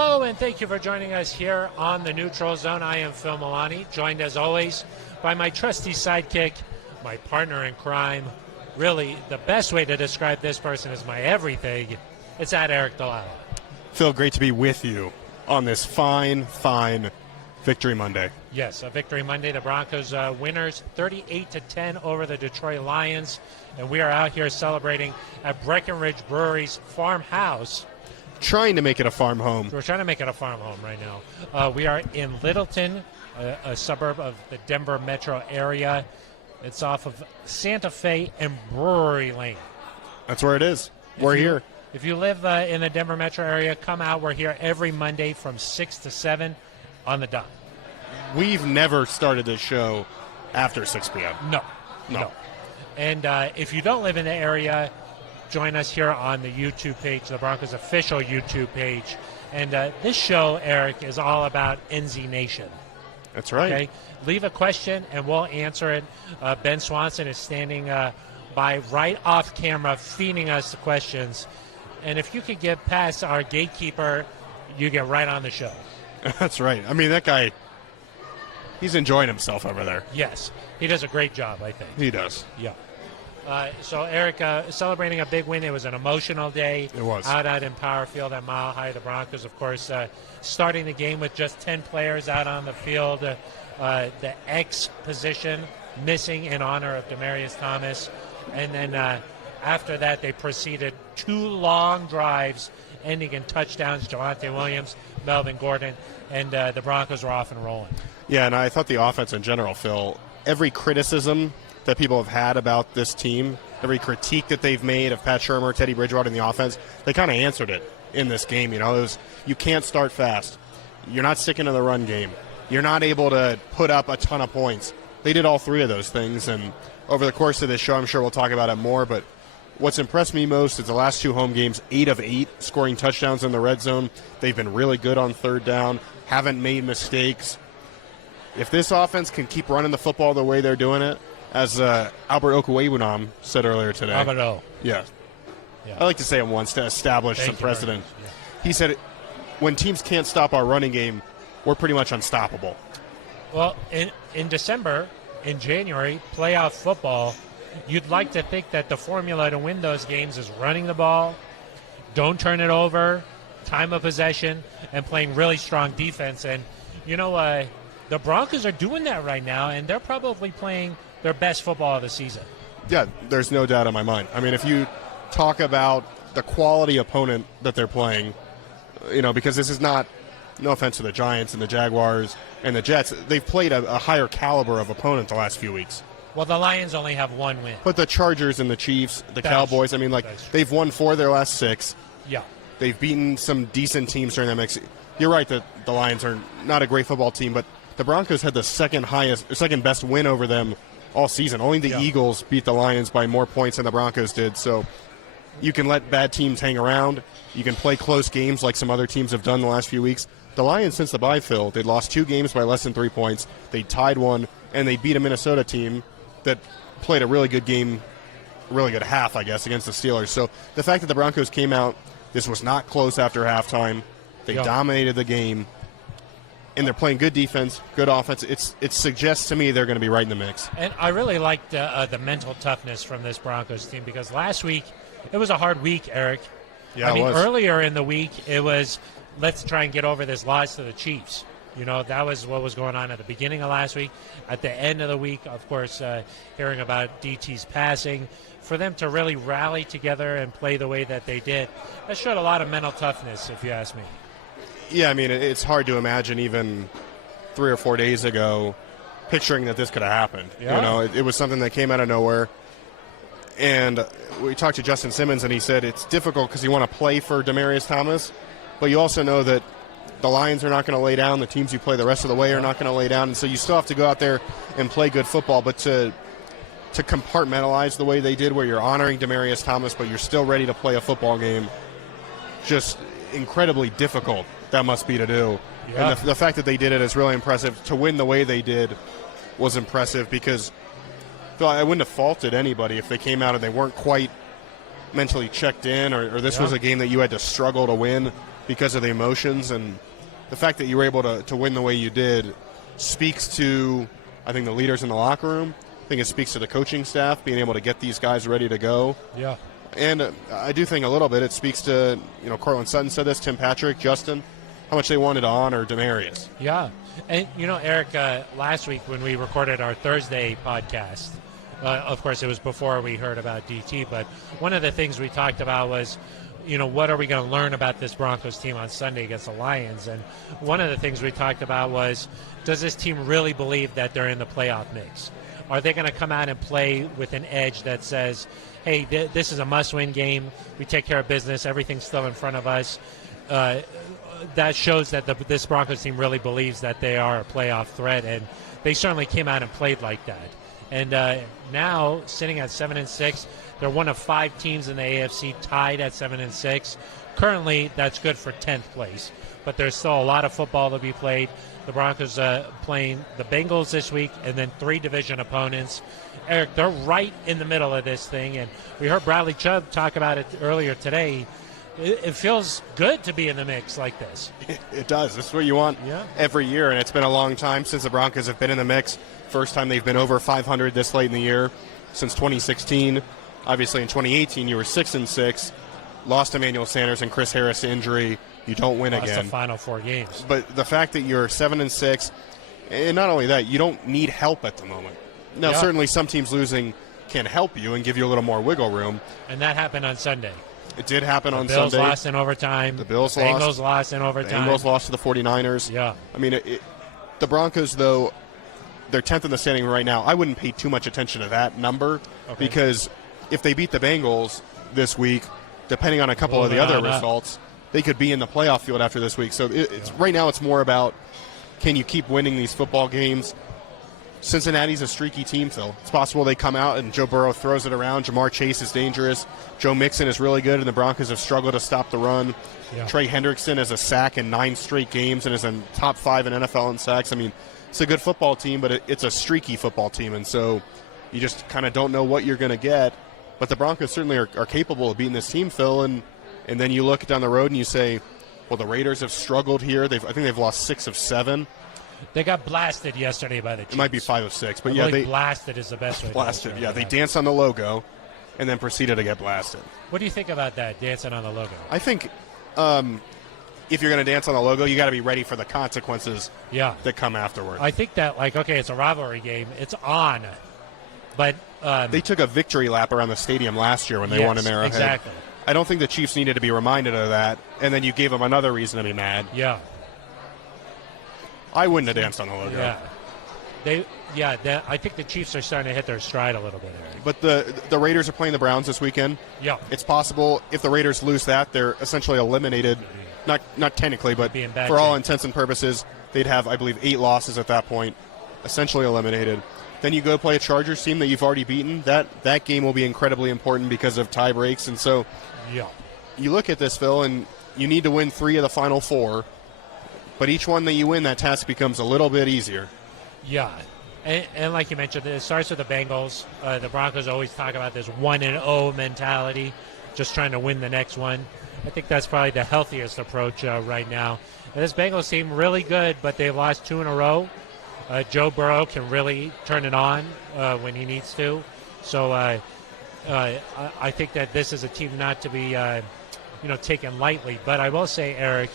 Hello, and thank you for joining us here on the Neutral Zone. I am Phil Milani, joined as always by my trusty sidekick, my partner in crime. Really, the best way to describe this person is my everything. It's at Eric Dalala. Phil, great to be with you on this fine Victory Monday. Yes, a Victory Monday. The Broncos winners 38-10 over the Detroit Lions. And we are out here celebrating at Breckenridge Brewery's farmhouse. Trying to make it a farm home. We're trying to make it a farm home right now. We are in Littleton, a suburb of the Denver metro area. It's off of Santa Fe and Brewery Lane. That's where it is. We're here. If you live in the Denver metro area, come out. We're here every Monday from 6 to 7 on the dot. We've never started this show after 6 p.m. No. And if you don't live in the area, join us here on the YouTube page, the Broncos official YouTube page. And this show, Eric, is all about NZ Nation. That's right. Okay? Leave a question, and we'll answer it. Ben Swanson is standing by right off camera feeding us the questions. And if you could get past our gatekeeper, you get right on the show. That's right. I mean, that guy, he's enjoying himself over there. Yes. He does a great job, I think. He does. Yeah. So, Eric, celebrating a big win. It was an emotional day. It was. Out in Power Field at Mile High. The Broncos, of course, starting the game with just 10 players out on the field. The X position missing in honor of Demaryius Thomas. And then after that, they proceeded 2 long drives, ending in touchdowns. Javonte Williams, Melvin Gordon, and the Broncos were off and rolling. Yeah, and I thought the offense in general, Phil, every criticism that people have had about this team, every critique that they've made of Pat Shurmur, Teddy Bridgewater in the offense, they kind of answered it in this game. You know, it was, you can't start fast. You're not sticking to the run game. You're not able to put up a ton of points. They did all 3 of those things, and over the course of this show, I'm sure we'll talk about it more, but what's impressed me most is the last 2 home games, 8 of 8 scoring touchdowns in the red zone. They've been really good on third down, haven't made mistakes. If this offense can keep running the football the way they're doing it, as Albert Okwuegbunam said earlier today. Albert. Yeah. I like to say it once to establish some precedent. Yeah. He said, when teams can't stop our running game, we're pretty much unstoppable. Well, in December, in January, playoff football, you'd like to think that the formula to win those games is running the ball, don't turn it over, time of possession, and playing really strong defense. And, you know, the Broncos are doing that right now, and they're probably playing their best football of the season. Yeah, there's no doubt in my mind. I mean, if you talk about the quality opponent that they're playing, you know, because this is not, no offense to the Giants and the Jaguars and the Jets, they've played a higher caliber of opponent the last few weeks. Well, the Lions only have 1 win. But the Chargers and the Chiefs, the Cowboys, I mean, like, they've won 4 of their last 6. Yeah. They've beaten some decent teams during that mix. You're right that the Lions are not a great football team, but the Broncos had the second best win over them all season. Only the Eagles beat the Lions by more points than the Broncos did. So you can let bad teams hang around. You can play close games like some other teams have done the last few weeks. The Lions, since the bye, Phil, they lost 2 games by less than 3 points. They tied 1, and they beat a Minnesota team that played a really good game, really good half, I guess, against the Steelers. So the fact that the Broncos came out, this was not close after halftime. They dominated the game. And they're playing good defense, good offense. It suggests to me they're going to be right in the mix. And I really liked the mental toughness from this Broncos team, because last week it was a hard week, Eric. Yeah, I mean, it was. Earlier in the week it was, let's try and get over this loss to the Chiefs. You know, that was what was going on at the beginning of last week. At the end of the week, of course, hearing about DT's passing, for them to really rally together and play the way that they did, that showed a lot of mental toughness, if you ask me. Yeah, I mean, it's hard to imagine even 3 or 4 days ago picturing that this could have happened. Yeah. You know, it was something that came out of nowhere. And we talked to Justin Simmons, and he said it's difficult because you want to play for Demaryius Thomas, but you also know that the Lions are not going to lay down. The teams you play the rest of the way are not going to lay down. And so you still have to go out there and play good football. But to compartmentalize the way they did, where you're honoring Demaryius Thomas, but you're still ready to play a football game, just incredibly difficult that must be to do. Yeah. And the fact that they did it is really impressive. To win the way they did was impressive, because I wouldn't have faulted anybody if they came out and they weren't quite mentally checked in, or this was a game that you had to struggle to win. because of the emotions, and the fact that you were able to win the way you did speaks to, I think, the leaders in the locker room. I think it speaks to the coaching staff being able to get these guys ready to go. Yeah. And I do think a little bit it speaks to, Cortland Sutton said this, Tim Patrick, Justin, how much they wanted to honor Demaryius. Yeah. And, Eric, last week when we recorded our Thursday podcast, of course, it was before we heard about DT, but one of the things we talked about was, what are we going to learn about this Broncos team on Sunday against the Lions? And one of the things we talked about was, does this team really believe that they're in the playoff mix? Are they going to come out and play with an edge that says, hey, this is a must-win game. We take care of business. Everything's still in front of us. That shows that this Broncos team really believes that they are a playoff threat, and they certainly came out and played like that. And now, sitting at 7-6, they're one of 5 teams in the AFC tied at 7-6. Currently, that's good for 10th place, but there's still a lot of football to be played. The Broncos playing the Bengals this week, and then 3 division opponents. Eric, they're right in the middle of this thing, and we heard Bradley Chubb talk about it earlier today. It feels good to be in the mix like this. It does. This is what you want every year, and it's been a long time since the Broncos have been in the mix. First time they've been over 500 this late in the year since 2016. Obviously, in 2018, you were 6-6, lost Emmanuel Sanders and Chris Harris to injury. You don't win again. Lost the final 4 games. But the fact that you're 7-6, and not only that, you don't need help at the moment. Now, certainly some teams losing can help you and give you a little more wiggle room. And that happened on Sunday. It did happen on Sunday. The Bills Sunday. lost in overtime. The Bengals lost in overtime. The Bengals lost to the 49ers. Yeah. I mean, the Broncos, though, they're 10th in the standing right now. I wouldn't pay too much attention to that number because if they beat the Bengals this week, depending on a couple of the other results, they could be in the playoff field after this week. So right now it's more about, can you keep winning these football games? Cincinnati's a streaky team, Phil. It's possible they come out and Joe Burrow throws it around. Jamar Chase is dangerous. Joe Mixon is really good, and the Broncos have struggled to stop the run. Yeah. Trey Hendrickson has a sack in 9 straight games and is in top 5 in NFL in sacks. I mean, it's a good football team, but it's a streaky football team, and so you just kind of don't know what you're going to get. But the Broncos certainly are capable of beating this team, Phil, and then you look down the road and you say, well, the Raiders have struggled here. I think they've lost 6 of 7. They got blasted yesterday by the Chiefs. It might be 5 of 6, but they blasted is the best way. Blasted, to They danced on the logo, and then proceeded to get blasted. What do you think about that, dancing on the logo? I think if you're going to dance on the logo, you got to be ready for the consequences that come afterward. I think that, it's a rivalry game. It's on, but they took a victory lap around the stadium last year when they won in Arrowhead. Exactly. I don't think the Chiefs needed to be reminded of that, and then you gave them another reason to be mad. Yeah. I wouldn't have danced on the logo. Yeah. I think the Chiefs are starting to hit their stride a little bit, Eric. But the Raiders are playing the Browns this weekend. Yeah. It's possible if the Raiders lose that, they're essentially eliminated. Not technically, but for all intents and purposes, they'd have, I believe, 8 losses at that point, essentially eliminated. Then you go play a Chargers team that you've already beaten. That game will be incredibly important because of tie breaks. And so you look at this, Phil, and you need to win 3 of the final 4. But each one that you win, that task becomes a little bit easier. Yeah. And like you mentioned, it starts with the Bengals. The Broncos always talk about this 1-0 mentality, just trying to win the next one. I think that's probably the healthiest approach right now. And this Bengals team really good, but they've lost 2 in a row. Joe Burrow can really turn it on when he needs to. So I think that this is a team not to be taken lightly. But I will say, Eric,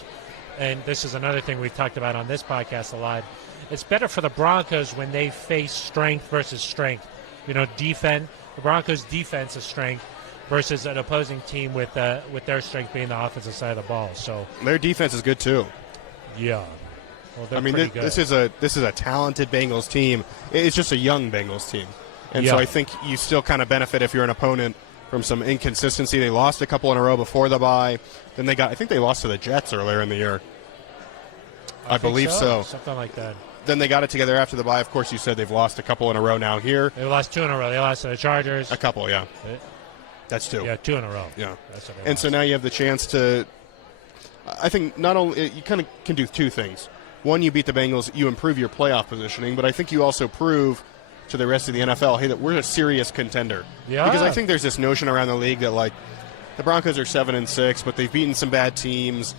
and this is another thing we've talked about on this podcast a lot, it's better for the Broncos when they face strength versus strength. The Broncos' defense is strength versus an opposing team with their strength being the offensive side of the ball. So their defense is good too. Yeah. Well, this is a talented Bengals team. It's just a young Bengals team, and so I think you still kind of benefit if you're an opponent from some inconsistency. They lost a couple in a row before the bye. Then I think they lost to the Jets earlier in the year. I believe so. Something like that. Then they got it together after the bye. Of course, you said they've lost a couple in a row now here. They lost 2 in a row. They lost to the Chargers. A couple, yeah. That's 2. Yeah, 2 in a row. Yeah. And so now you have the chance to, I think not only, you kind of can do 2 things. One, you beat the Bengals, you improve your playoff positioning, but I think you also prove to the rest of the NFL, hey, that we're a serious contender. Yeah. Because I think there's this notion around the league that, the Broncos are 7-6, but they've beaten some bad teams.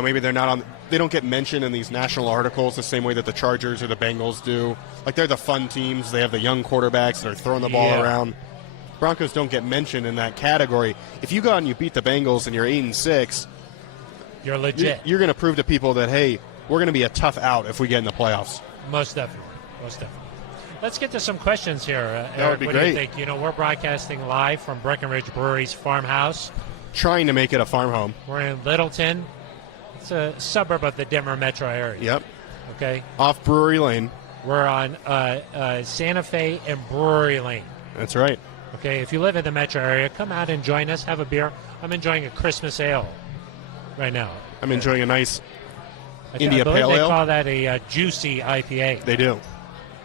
maybe they're not on. They don't get mentioned in these national articles the same way that the Chargers or the Bengals do. Like, they're the fun teams. They have the young quarterbacks that are throwing the ball around. Broncos don't get mentioned in that category. If you go out and you beat the Bengals and you're 8-6, you're legit. You're going to prove to people that, hey, we're going to be a tough out if we get in the playoffs. Most definitely. Let's get to some questions here. That Eric, would be what great. do you think? We're broadcasting live from Breckenridge Brewery's farmhouse. Trying to make it a farm home. We're in Littleton. It's a suburb of the Denver metro area. Yep. Okay. Off Brewery Lane. We're on Santa Fe and Brewery Lane. That's right. Okay. If you live in the metro area, come out and join us. Have a beer. I'm enjoying a Christmas ale right now. I'm enjoying a nice I India believe Pale they Ale. call that a juicy IPA. They do.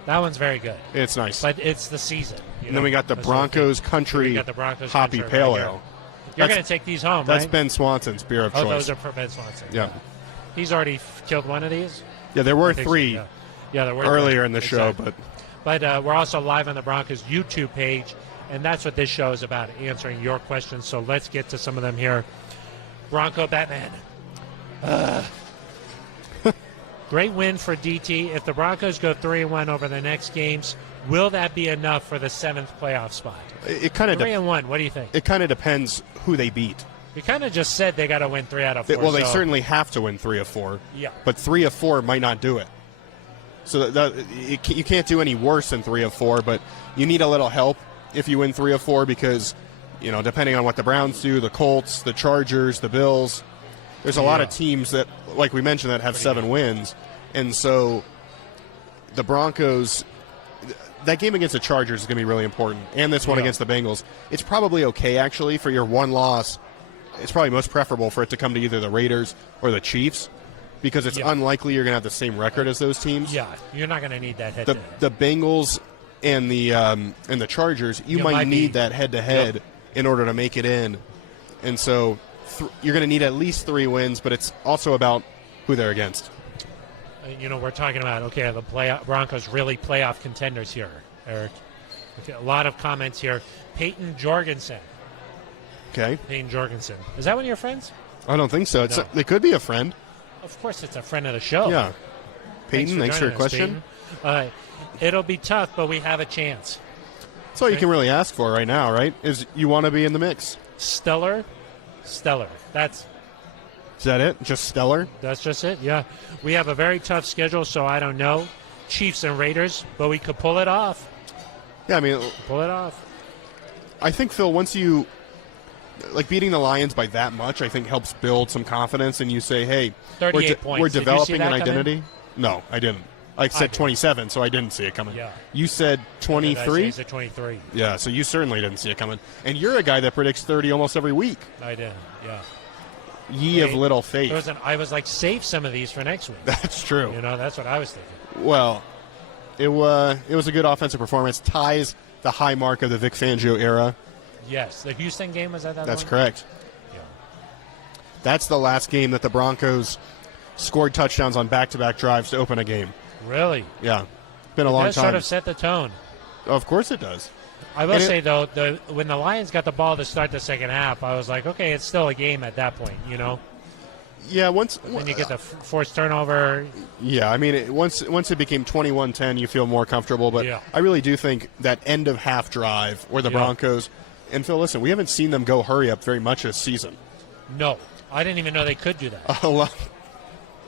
That one's very good. It's nice. But it's the season. And then we got the Broncos Country Hoppy Pale Ale. You're going to take these home, That's right? Ben Swanson's beer of choice. Those are for Ben Swanson. Yeah. He's already killed one of these? Yeah, there were I think 3 so, yeah, there were earlier 3. in the show. Exactly. But we're also live on the Broncos YouTube page, and that's what this show is about, answering your questions. So let's get to some of them here. Bronco Batman. Great win for DT. If the Broncos go 3-1 over the next games, will that be enough for the 7th playoff spot? It kind of 3-1. What do you think? It kind of depends who they beat. You kind of just said they got to win 3 out of 4. Well, they certainly have to win 3 of 4. Yeah. But 3 of 4 might not do it. So you can't do any worse than 3 of 4. But you need a little help if you win 3 of 4 because, depending on what the Browns do, the Colts, the Chargers, the Bills. There's a lot of teams that, like we mentioned, that have 7 wins. And so the Broncos, that game against the Chargers is going to be really important. And this one against the Bengals. It's probably okay, actually, for your one loss. It's probably most preferable for it to come to either the Raiders or the Chiefs because it's unlikely you're going to have the same record as those teams. Yeah, you're not going to need that head-to-head. The Bengals and the Chargers, you might need that head-to-head in order to make it in. And so you're going to need at least 3 wins, but it's also about who they're against. We're talking about, the Broncos really playoff contenders here, Eric. Okay, a lot of comments here. Peyton Jorgensen. Okay. Peyton Jorgensen. Is that one of your friends? I don't think so. It could be a friend. Of course, it's a friend of the show. Yeah. Peyton, thanks for your question. It'll be tough, but we have a chance. That's all you can really ask for right now, right? Is you want to be in the mix. Stellar. Is that it? Just stellar? That's just it, yeah. We have a very tough schedule, so I don't know. Chiefs and Raiders, but we could pull it off. Yeah, I mean, pull it off. I think, Phil, once you beating the Lions by that much, I think helps build some confidence, and you say, hey, 38 points. We're developing an coming? identity. No, I didn't. I said 27, so I didn't see it coming. Yeah. You said 23? I said 23. Yeah, so you certainly didn't see it coming. And you're a guy that predicts 30 almost every week. I did, yeah. Ye of little faith. I was save some of these for next week. That's true. That's what I was thinking. Well, it was a good offensive performance. Ties the high mark of the Vic Fangio era. Yes. The Houston game, was that That's one? correct. Yeah. That's the last game that the Broncos scored touchdowns on back-to-back drives to open a game. Really? Yeah. Been a long time. It does sort of set the tone. Of course it does. I will say, though, when the Lions got the ball to start the second half, I was like, okay, it's still a game at that point, Yeah, when you get the forced turnover. Yeah, I mean, once it became 21-10, you feel more comfortable. But I really do think that end of half drive where the Broncos, and Phil, listen, we haven't seen them go hurry up very much this season. No, I didn't even know they could do that. A lot.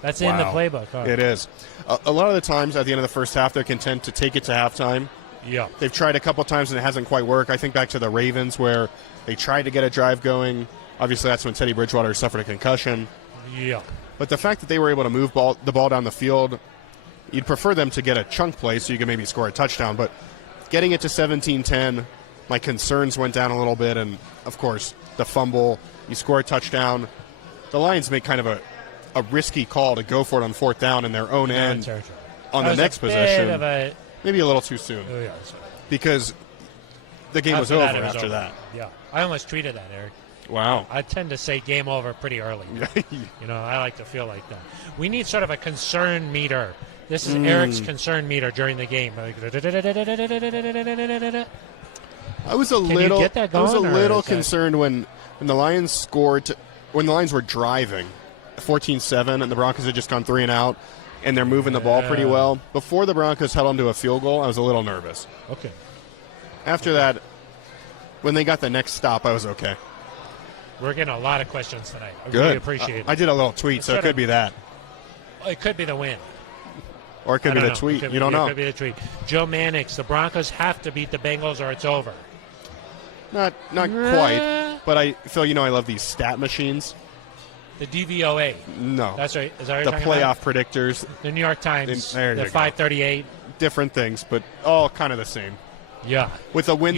That's in the playbook. Huh? It is. A lot of the times at the end of the first half, they're content to take it to halftime. Yeah. They've tried a couple times and it hasn't quite worked. I think back to the Ravens where they tried to get a drive going. Obviously, that's when Teddy Bridgewater suffered a concussion. Yeah. But the fact that they were able to move the ball down the field, you'd prefer them to get a chunk play so you can maybe score a touchdown. But getting it to 17-10, my concerns went down a little bit. And, of course, the fumble, you score a touchdown. The Lions make kind of a risky call to go for it on 4th down in their own end on the next possession. Maybe a little too soon. Oh, yeah. Because the game was over after that. Yeah. I almost tweeted that, Eric. Wow. I tend to say game over pretty early. I like to feel like that. We need sort of a concern meter. This is Eric's concern meter during the game. I was a little concerned when the Lions scored, when the Lions were driving 14-7, and the Broncos had just gone 3 and out, and they're moving the ball pretty well. Before the Broncos held them to a field goal, I was a little nervous. Okay. After that, when they got the next stop, I was okay. We're getting a lot of questions tonight. I Good. really appreciate it. I did a little tweet, so it could be that. It could be the win. Or it could be the tweet. You don't know. It could be the tweet. Joe Mannix, the Broncos have to beat the Bengals or it's over. Not quite, but Phil, I love these stat machines. The DVOA. No. That's right. Is that the what playoff about? predictors. The New York Times. There the 538. Different things, but all kind of the same. Yeah. With a win,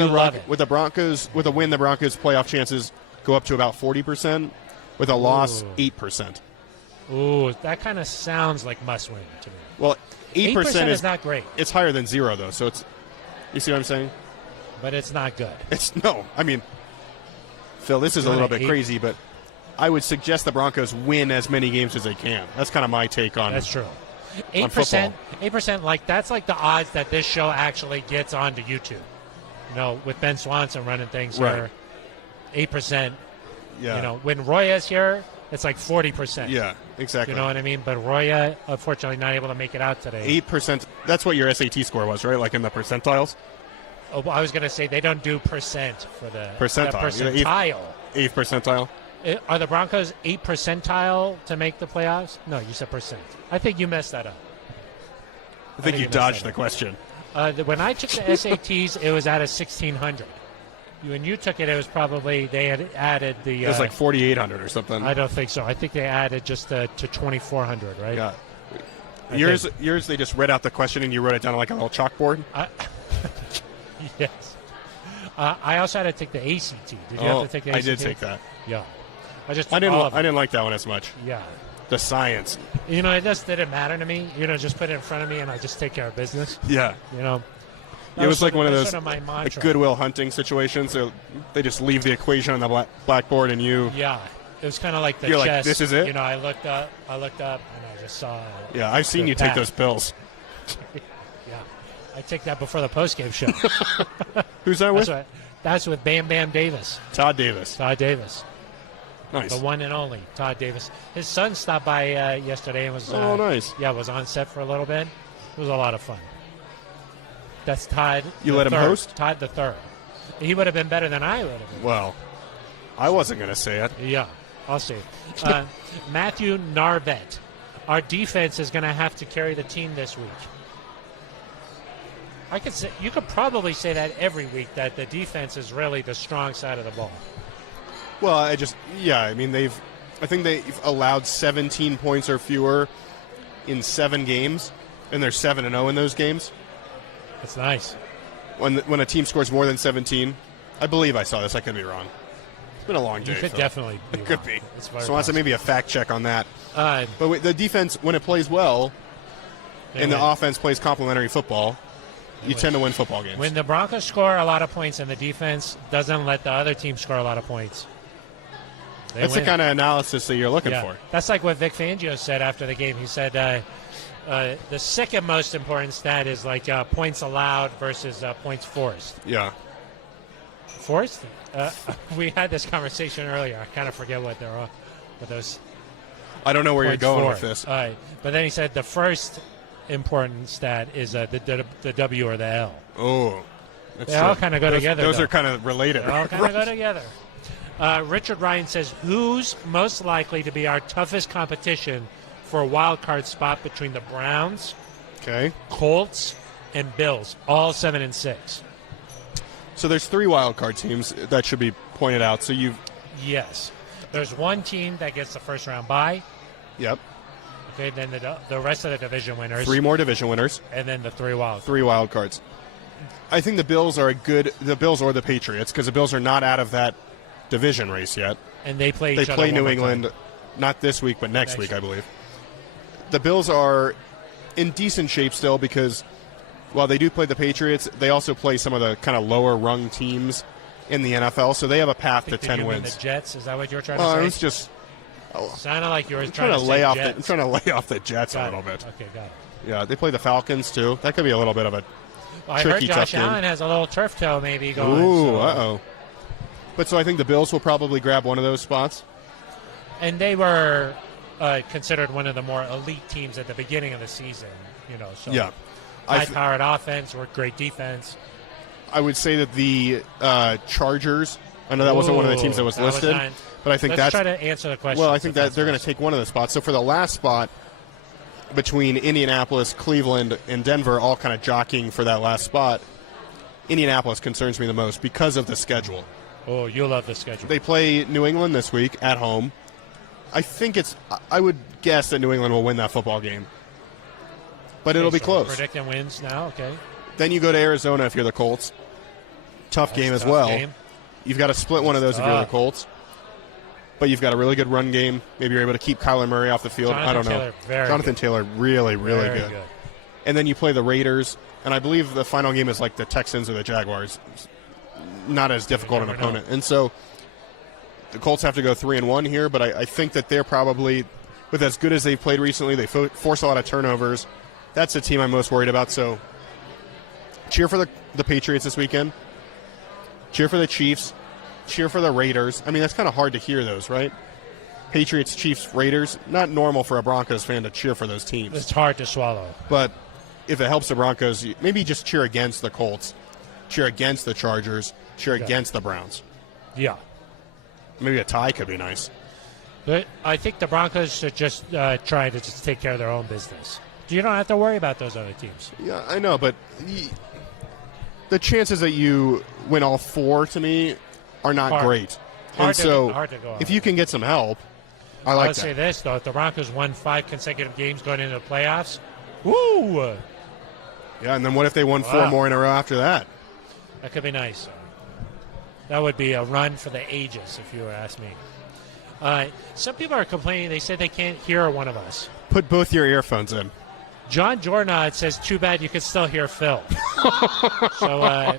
with the Broncos playoff chances go up to about 40%. With a loss, 8%. Ooh, that kind of sounds like must win to me. Well, 8% is not great. It's higher than 0 though, so it's. You see what I'm saying? But it's not good. Phil, this is a little bit crazy, but I would suggest the Broncos win as many games as they can. That's kind of my take on. That's true. 8%. Like that's like the odds that this show actually gets onto YouTube. With Ben Swanson running things right. here, 8%. Yeah. When Roya's here, it's like 40%. Yeah, exactly. You know what I mean? But Roya, unfortunately, not able to make it out today. 8%. That's what your SAT score was, right? Like in the percentiles. Oh, I was going to say they don't do percent for the percentile. The percentile. 8th percentile. Are the Broncos 8th percentile to make the playoffs? No, you said percent. I think you messed that up. I think you dodged the question. When I took the SATs, it was out of 1,600. When you took it, it was probably they had added the. It was like 4,800 or something. I don't think so. I think they added just to 2,400, right? Yeah. Yours, they just read out the question and you wrote it down on like a little chalkboard. Yes. I also had to take the ACT. Did you have to take the ACT? I did take that. Yeah. I didn't like that one as much. Yeah. The science. It just didn't matter to me. Just put it in front of me and I just take care of business. Yeah. It was like one of those like Goodwill Hunting situations. So they just leave the equation on the blackboard and you. Yeah. It was kind of like the You're chess. like, this is it? I looked up, and I just saw. Yeah, I've seen you take those pills. Yeah. I take that before the postgame show. Who's that with? That's with Bam Bam Davis. Todd Davis. Nice. The one and only Todd Davis. His son stopped by yesterday and was. Nice. Yeah, was on set for a little bit. It was a lot of fun. That's Todd. You let him host? Todd the third. He would have been better than I would have been. Well, I wasn't going to say it. Yeah, I'll say it. Matthew Narvet. Our defense is going to have to carry the team this week. You could probably say that every week, that the defense is really the strong side of the ball. Well, I think they've allowed 17 points or fewer in 7 games, and they're 7-0 in those games. That's nice. When a team scores more than 17, I believe I saw this. I could be wrong. It's been a long day. You could definitely be It could wrong. be. So I maybe a fact check on that. But the defense, when it plays well, and the offense plays complementary football, you tend to win football games. When the Broncos score a lot of points and the defense doesn't let the other team score a lot of points, that's the kind of analysis that you're looking for. That's like what Vic Fangio said after the game. He said the second most important stat is like points allowed versus points forced. Yeah. Forced? We had this conversation earlier. I kind of forget what they're what those. I don't know where you're going with this. But then he said the first important stat is the W or the L. Oh, they all kind of go together. Those are kind of related. They all kind of go together. Richard Ryan says, who's most likely to be our toughest competition for a wild card spot between the Browns, Colts, and Bills, all 7-6? So there's 3 wild card teams that should be pointed out. So Yes. There's one team that gets the first round bye. Yep. Okay, then the rest of the division winners. 3 more division winners. And then the 3 wild. 3 wild cards. I think the Bills are the Bills or the Patriots, because the Bills are not out of that division race yet. And they play each other. They play New England, not this week, but next week, I believe. The Bills are in decent shape still because while they do play the Patriots, they also play some of the kind of lower rung teams in the NFL, so they have a path to 10 wins. The Jets? Is that what you were trying to say? It was just. Sounded like you were trying to lay off. I'm trying to lay off the Jets a little bit. Okay, got it. Yeah, they play the Falcons too. That could be a little bit of a I tricky, heard Josh tough Allen game. has a little turf toe maybe going. Ooh, uh-oh. But so I think the Bills will probably grab one of those spots. And they were considered one of the more elite teams at the beginning of the season. So Yeah. high-powered offense or great defense. I would say that the Chargers, I know that wasn't one of the teams that was listed, but I think let's try to answer the question. Well, I think that they're going to take one of the spots. So for the last spot, between Indianapolis, Cleveland, and Denver, all kind of jockeying for that last spot, Indianapolis concerns me the most because of the schedule. Oh, you'll love the schedule. They play New England this week at home. I would guess that New England will win that football game. But it'll be close. Predicting wins now, okay. Then you go to Arizona if you're the Colts. Tough game as well. You've got to split one of those if you're the Colts. But you've got a really good run game. Maybe you're able to keep Kyler Murray off the field. I don't know. Jonathan Taylor, really, really good. And then you play the Raiders. And I believe the final game is like the Texans or the Jaguars. Not as difficult an opponent. And so the Colts have to go 3-1 here. But I think that they're probably, with as good as they've played recently, they force a lot of turnovers. That's the team I'm most worried about. So cheer for the Patriots this weekend. Cheer for the Chiefs. Cheer for the Raiders. I mean, that's kind of hard to hear those, right? Patriots, Chiefs, Raiders. Not normal for a Broncos fan to cheer for those teams. It's hard to swallow. But if it helps the Broncos, maybe just cheer against the Colts. Cheer against the Chargers. Cheer against the Browns. Yeah. Maybe a tie could be nice. But I think the Broncos should just try to just take care of their own business. You don't have to worry about those other teams. Yeah, I know, but the chances that you win all four, to me, are not great. Hard to go if you can get some help, I like that. I'll say this, though. If the Broncos won 5 consecutive games going into the playoffs, woo! Yeah, and then what if they won 4 more in a row after that? That could be nice. That would be a run for the ages, if you were ask me. Some people are complaining. They said they can't hear one of us. Put both your earphones in. John Jornad says, too bad you could still hear Phil. So,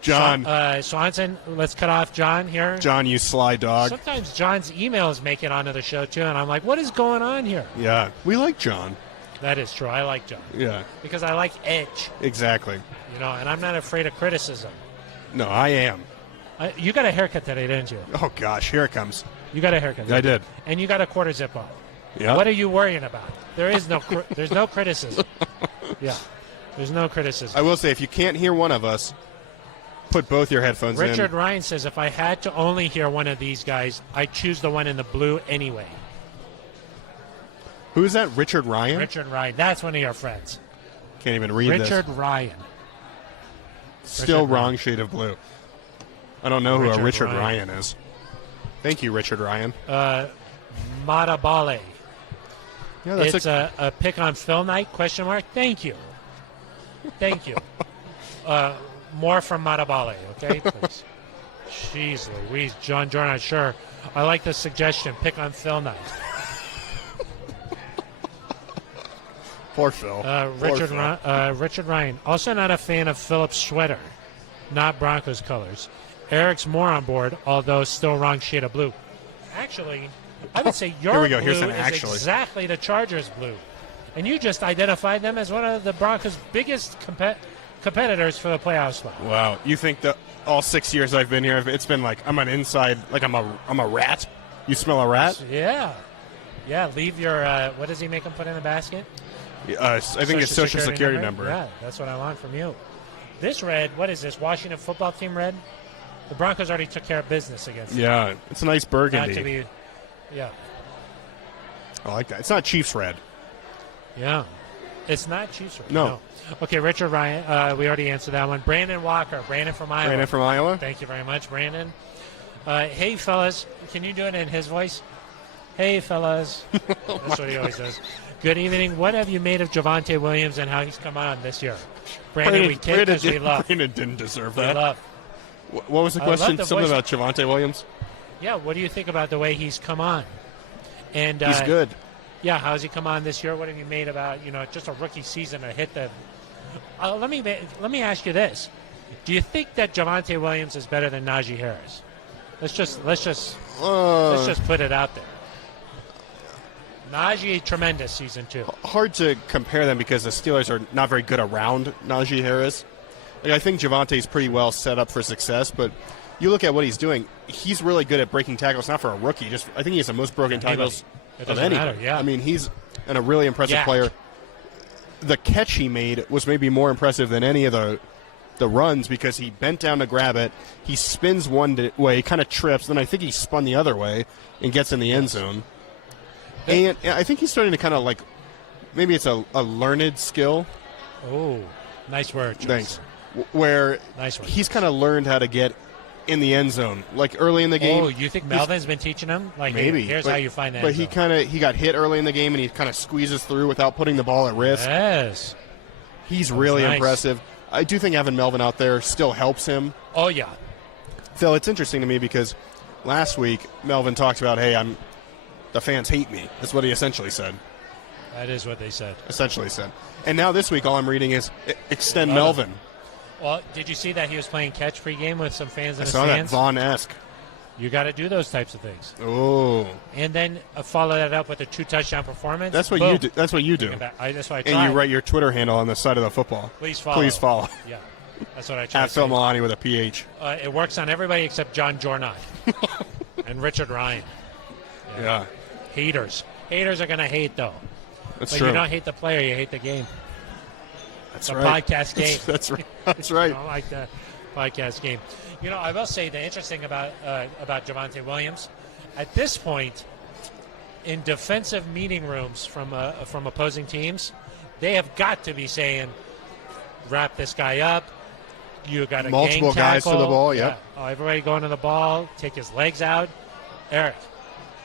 John. Swanson, let's cut off John here. John, you sly dog. Sometimes John's emails make it onto the show, too, and I'm like, what is going on here? Yeah, we like John. That is true. I like John. Yeah. Because I like edge. Exactly. And I'm not afraid of criticism. No, I am. You got a haircut today, didn't you? Oh, gosh, here it comes. You got a haircut. I did. And you got a quarter zip on. Yeah. What are you worrying about? There's no criticism. Yeah. There's no criticism. I will say, if you can't hear one of us, put both your headphones in. Richard Ryan says, if I had to only hear one of these guys, I'd choose the one in the blue anyway. Who is that? Richard Ryan? Richard Ryan. That's one of your friends. Can't even read this. Richard Ryan. Still wrong shade of blue. I don't know who a Richard Ryan is. Thank you, Richard Ryan. Matabale. Yeah, that's it's a pick on Phil night, question mark. Thank you. Thank you. More from Matabale, okay? Please. Jeez Louise. John Jordan, sure. I like the suggestion, pick on Phil night. Poor Phil. Richard Ryan. Also not a fan of Phillips' sweater. Not Broncos colors. Eric's more on board, although still wrong shade of blue. Actually, I would say your blue is exactly the Chargers' blue. And you just identified them as one of the Broncos' biggest competitors for the playoff spot. Wow. You think that all 6 years I've been here, it's been like I'm an inside, like I'm a rat? You smell a rat? Yeah. Yeah, leave your, what does he make them put in the basket? I think it's Social Security number. Yeah, that's what I want from you. This red, what is this, Washington football team red? The Broncos already took care of business against them. Yeah, it's a nice burgundy. Not to be, yeah. I like that. It's not Chiefs red. Yeah. It's not Chiefs red. No. Okay, Richard Ryan, we already answered that one. Brandon Walker, Brandon from Iowa. Brandon from Iowa. Thank you very much, Brandon. Hey, fellas. Can you do it in his voice? Hey, fellas. That's what he always does. Good evening. What have you made of Javonte Williams and how he's come on this year? Brandon, we take because we love. Brandon didn't deserve that. We love. What was the question? Something about Javonte Williams? Yeah, what do you think about the way he's come on? And he's good. Yeah, how's he come on this year? What have you made about, just a rookie season to hit the let me ask you this. Do you think that Javonte Williams is better than Najee Harris? Let's just put it out there. Najee, tremendous season 2. Hard to compare them because the Steelers are not very good around Najee Harris. I think Javonte's pretty well set up for success, but you look at what he's doing. He's really good at breaking tackles, not for a rookie. I think he has the most broken tackles of anybody. Matter, yeah. I mean, he's a really impressive Yak. player. The catch he made was maybe more impressive than any of the runs because he bent down to grab it. He spins one way, kind of trips, then I think he spun the other way and gets in the end zone. And I think he's starting to kind of like, maybe it's a learned skill. Oh, nice word. Thanks. Where he's kind of learned how to get in the end zone, like early in the game. Oh, you think Melvin's been teaching him? Like, maybe. Here's how you find that. But he got hit early in the game, and he kind of squeezes through without putting the ball at risk. Yes. He's really impressive. I do think having Melvin out there still helps him. Oh, yeah. Phil, it's interesting to me because last week Melvin talked about, hey, the fans hate me. That's what he essentially said. That is what they said. And now this week all I'm reading is extend Melvin. Well, did you see that he was playing catch pregame with some fans in the stands? I saw that Vaughn-esque. You got to do those types of things. Oh. And then follow that up with a 2-touchdown performance. That's what you do. That's what you do. That's what I try. And you write your Twitter handle on the side of the football. Please follow. Please follow. Yeah. That's what I try. At Phil Milani with a PH. It works on everybody except John Jornot and Richard Ryan. Yeah. Haters are going to hate, though. That's but true. You don't hate the player, you hate the game. That's the right. podcast game. That's right. That's right. I don't like the podcast game. I will say the interesting about Javonte Williams, at this point, in defensive meeting rooms from opposing teams, they have got to be saying, wrap this guy up. You got a multiple gang tackle. Guys to the ball. Yeah. Oh, everybody going to the ball. Take his legs out. Eric,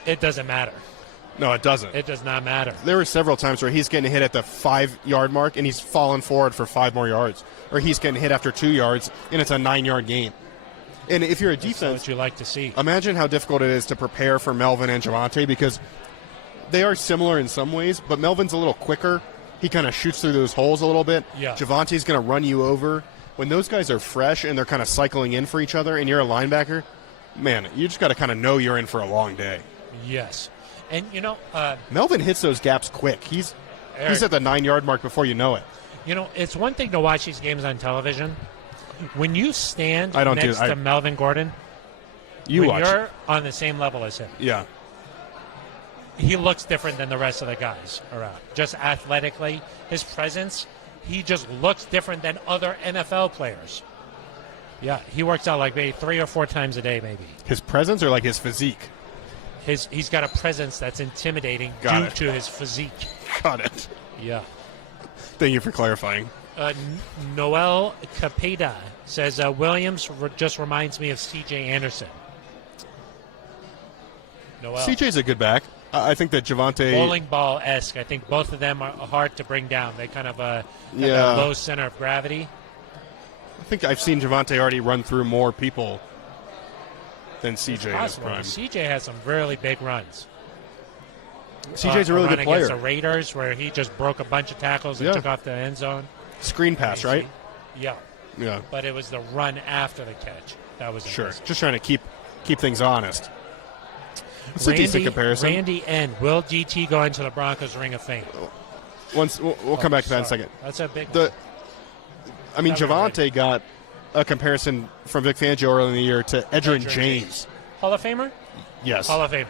it doesn't matter. No, it doesn't. It does not matter. There were several times where he's getting hit at the 5-yard mark and he's falling forward for 5 more yards, or he's getting hit after 2 yards and it's a 9-yard gain. And if you're a defense, that's what you like to see. Imagine how difficult it is to prepare for Melvin and Javonte because they are similar in some ways, but Melvin's a little quicker. He kind of shoots through those holes a little bit. Yeah. Javonte's going to run you over. When those guys are fresh and they're kind of cycling in for each other and you're a linebacker, man, you just got to kind of know you're in for a long day. Yes. And, Melvin hits those gaps quick. He's at the 9-yard mark before you know it. It's one thing to watch these games on television. When you stand next to Melvin Gordon, you're on the same level as him. Yeah. He looks different than the rest of the guys around. Just athletically, his presence, he just looks different than other NFL players. Yeah, he works out like maybe 3 or 4 times a day, maybe. His presence or like his physique? He's got a presence that's intimidating due to his physique. Got it. Yeah. Thank you for clarifying. Noel Capeda says Williams just reminds me of C.J. Anderson. Noel. C.J.'s a good back. I think that Javonte... Bowling ball-esque. I think both of them are hard to bring down. They kind of have a low center of gravity. I think I've seen Javonte already run through more people than C.J. in his prime. C.J. has some really big runs. C.J.'s a really good player. Against the Raiders, where he just broke a bunch of tackles and took off the end zone. Screen pass, right? Yeah. Yeah. But it was the run after the catch. That was impressive. Just trying to keep things honest. It's a decent comparison. Randy N. Will DT go into the Broncos Ring of Fame? We'll come back to that in a second. That's a big one. Javonte got a comparison from Vic Fangio earlier in the year to Edgerrin James. Hall of Famer? Yes. Hall of Famer.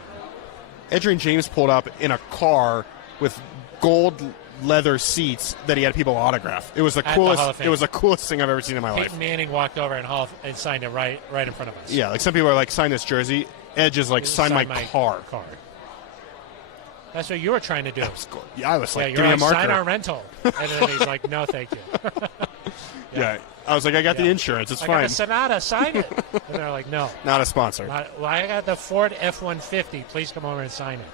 Edgerrin James pulled up in a car with gold leather seats that he had people autograph. It was the coolest. It was the coolest thing I've ever seen in my life. Peyton Manning walked over and signed it right in front of us. Yeah, like some people are like, sign this jersey. Edge is like, sign my car. That's what you were trying to do. I was like, give me a marker. Sign our rental. And then he's like, no, thank you. Yeah. I was like, I got the insurance. It's fine. I got a Sonata. Sign it. And they're like, no. Not a sponsor. I got the Ford F-150. Please come over and sign it.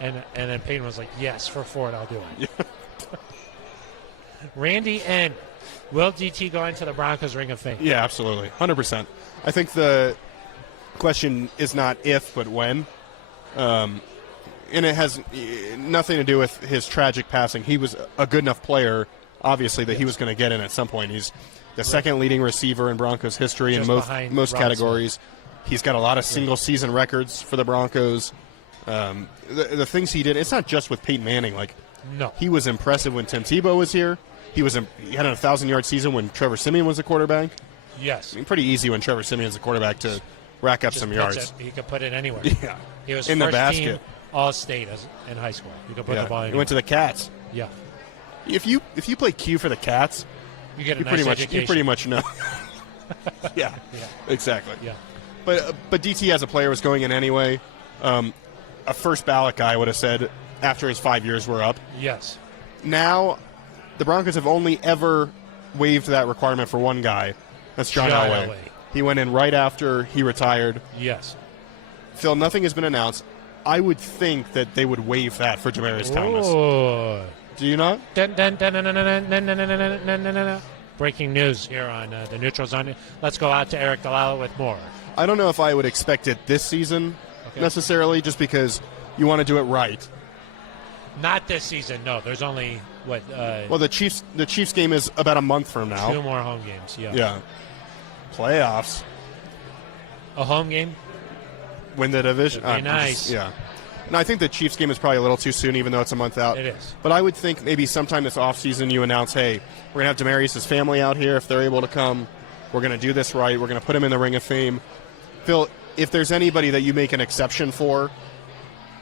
And then Peyton was like, yes, for Ford, I'll do it. Yeah. Randy N. Will DT go into the Broncos Ring of Fame? Yeah, absolutely. 100%. I think the question is not if, but when. And it has nothing to do with his tragic passing. He was a good enough player, obviously, that he was going to get in at some point. He's the second leading receiver in Broncos history in most categories. He's got a lot of single-season records for the Broncos. The things he did, it's not just with Peyton Manning. He was impressive when Tim Tebow was here. He had a 1,000-yard season when Trevor Siemian was the quarterback. Yes. Pretty easy when Trevor Siemian's the quarterback to rack up some yards. He could put it anywhere. Yeah. He was in the basket. all state in high school. You can put the ball in. He went to the Cats. Yeah. If you play Q for the Cats, you get a nice pretty much education. you pretty much know. yeah, exactly. Yeah. But DT as a player was going in anyway. A first ballot guy would have said after his 5 years were up. Yes. Now, the Broncos have only ever waived that requirement for one guy. That's John Elway. He went in right after he retired. Yes. Phil, nothing has been announced. I would think that they would waive that for Demaryius Thomas. Do you not? Breaking news here on the Neutral Zone. Let's go out to Eric Dalala with more. I don't know if I would expect it this season necessarily, just because you want to do it right. Not this season, no. There's only, well, the Chiefs game is about a month from now. 2 more home games, Yeah. Playoffs. A home game? Win the division. Would be nice. Yeah. No, I think the Chiefs game is probably a little too soon, even though it's a month out. It is. But I would think maybe sometime this offseason you announce, hey, we're going to have Demaryius' family out here if they're able to come. We're going to do this right. We're going to put him in the Ring of Fame. Phil, if there's anybody that you make an exception for,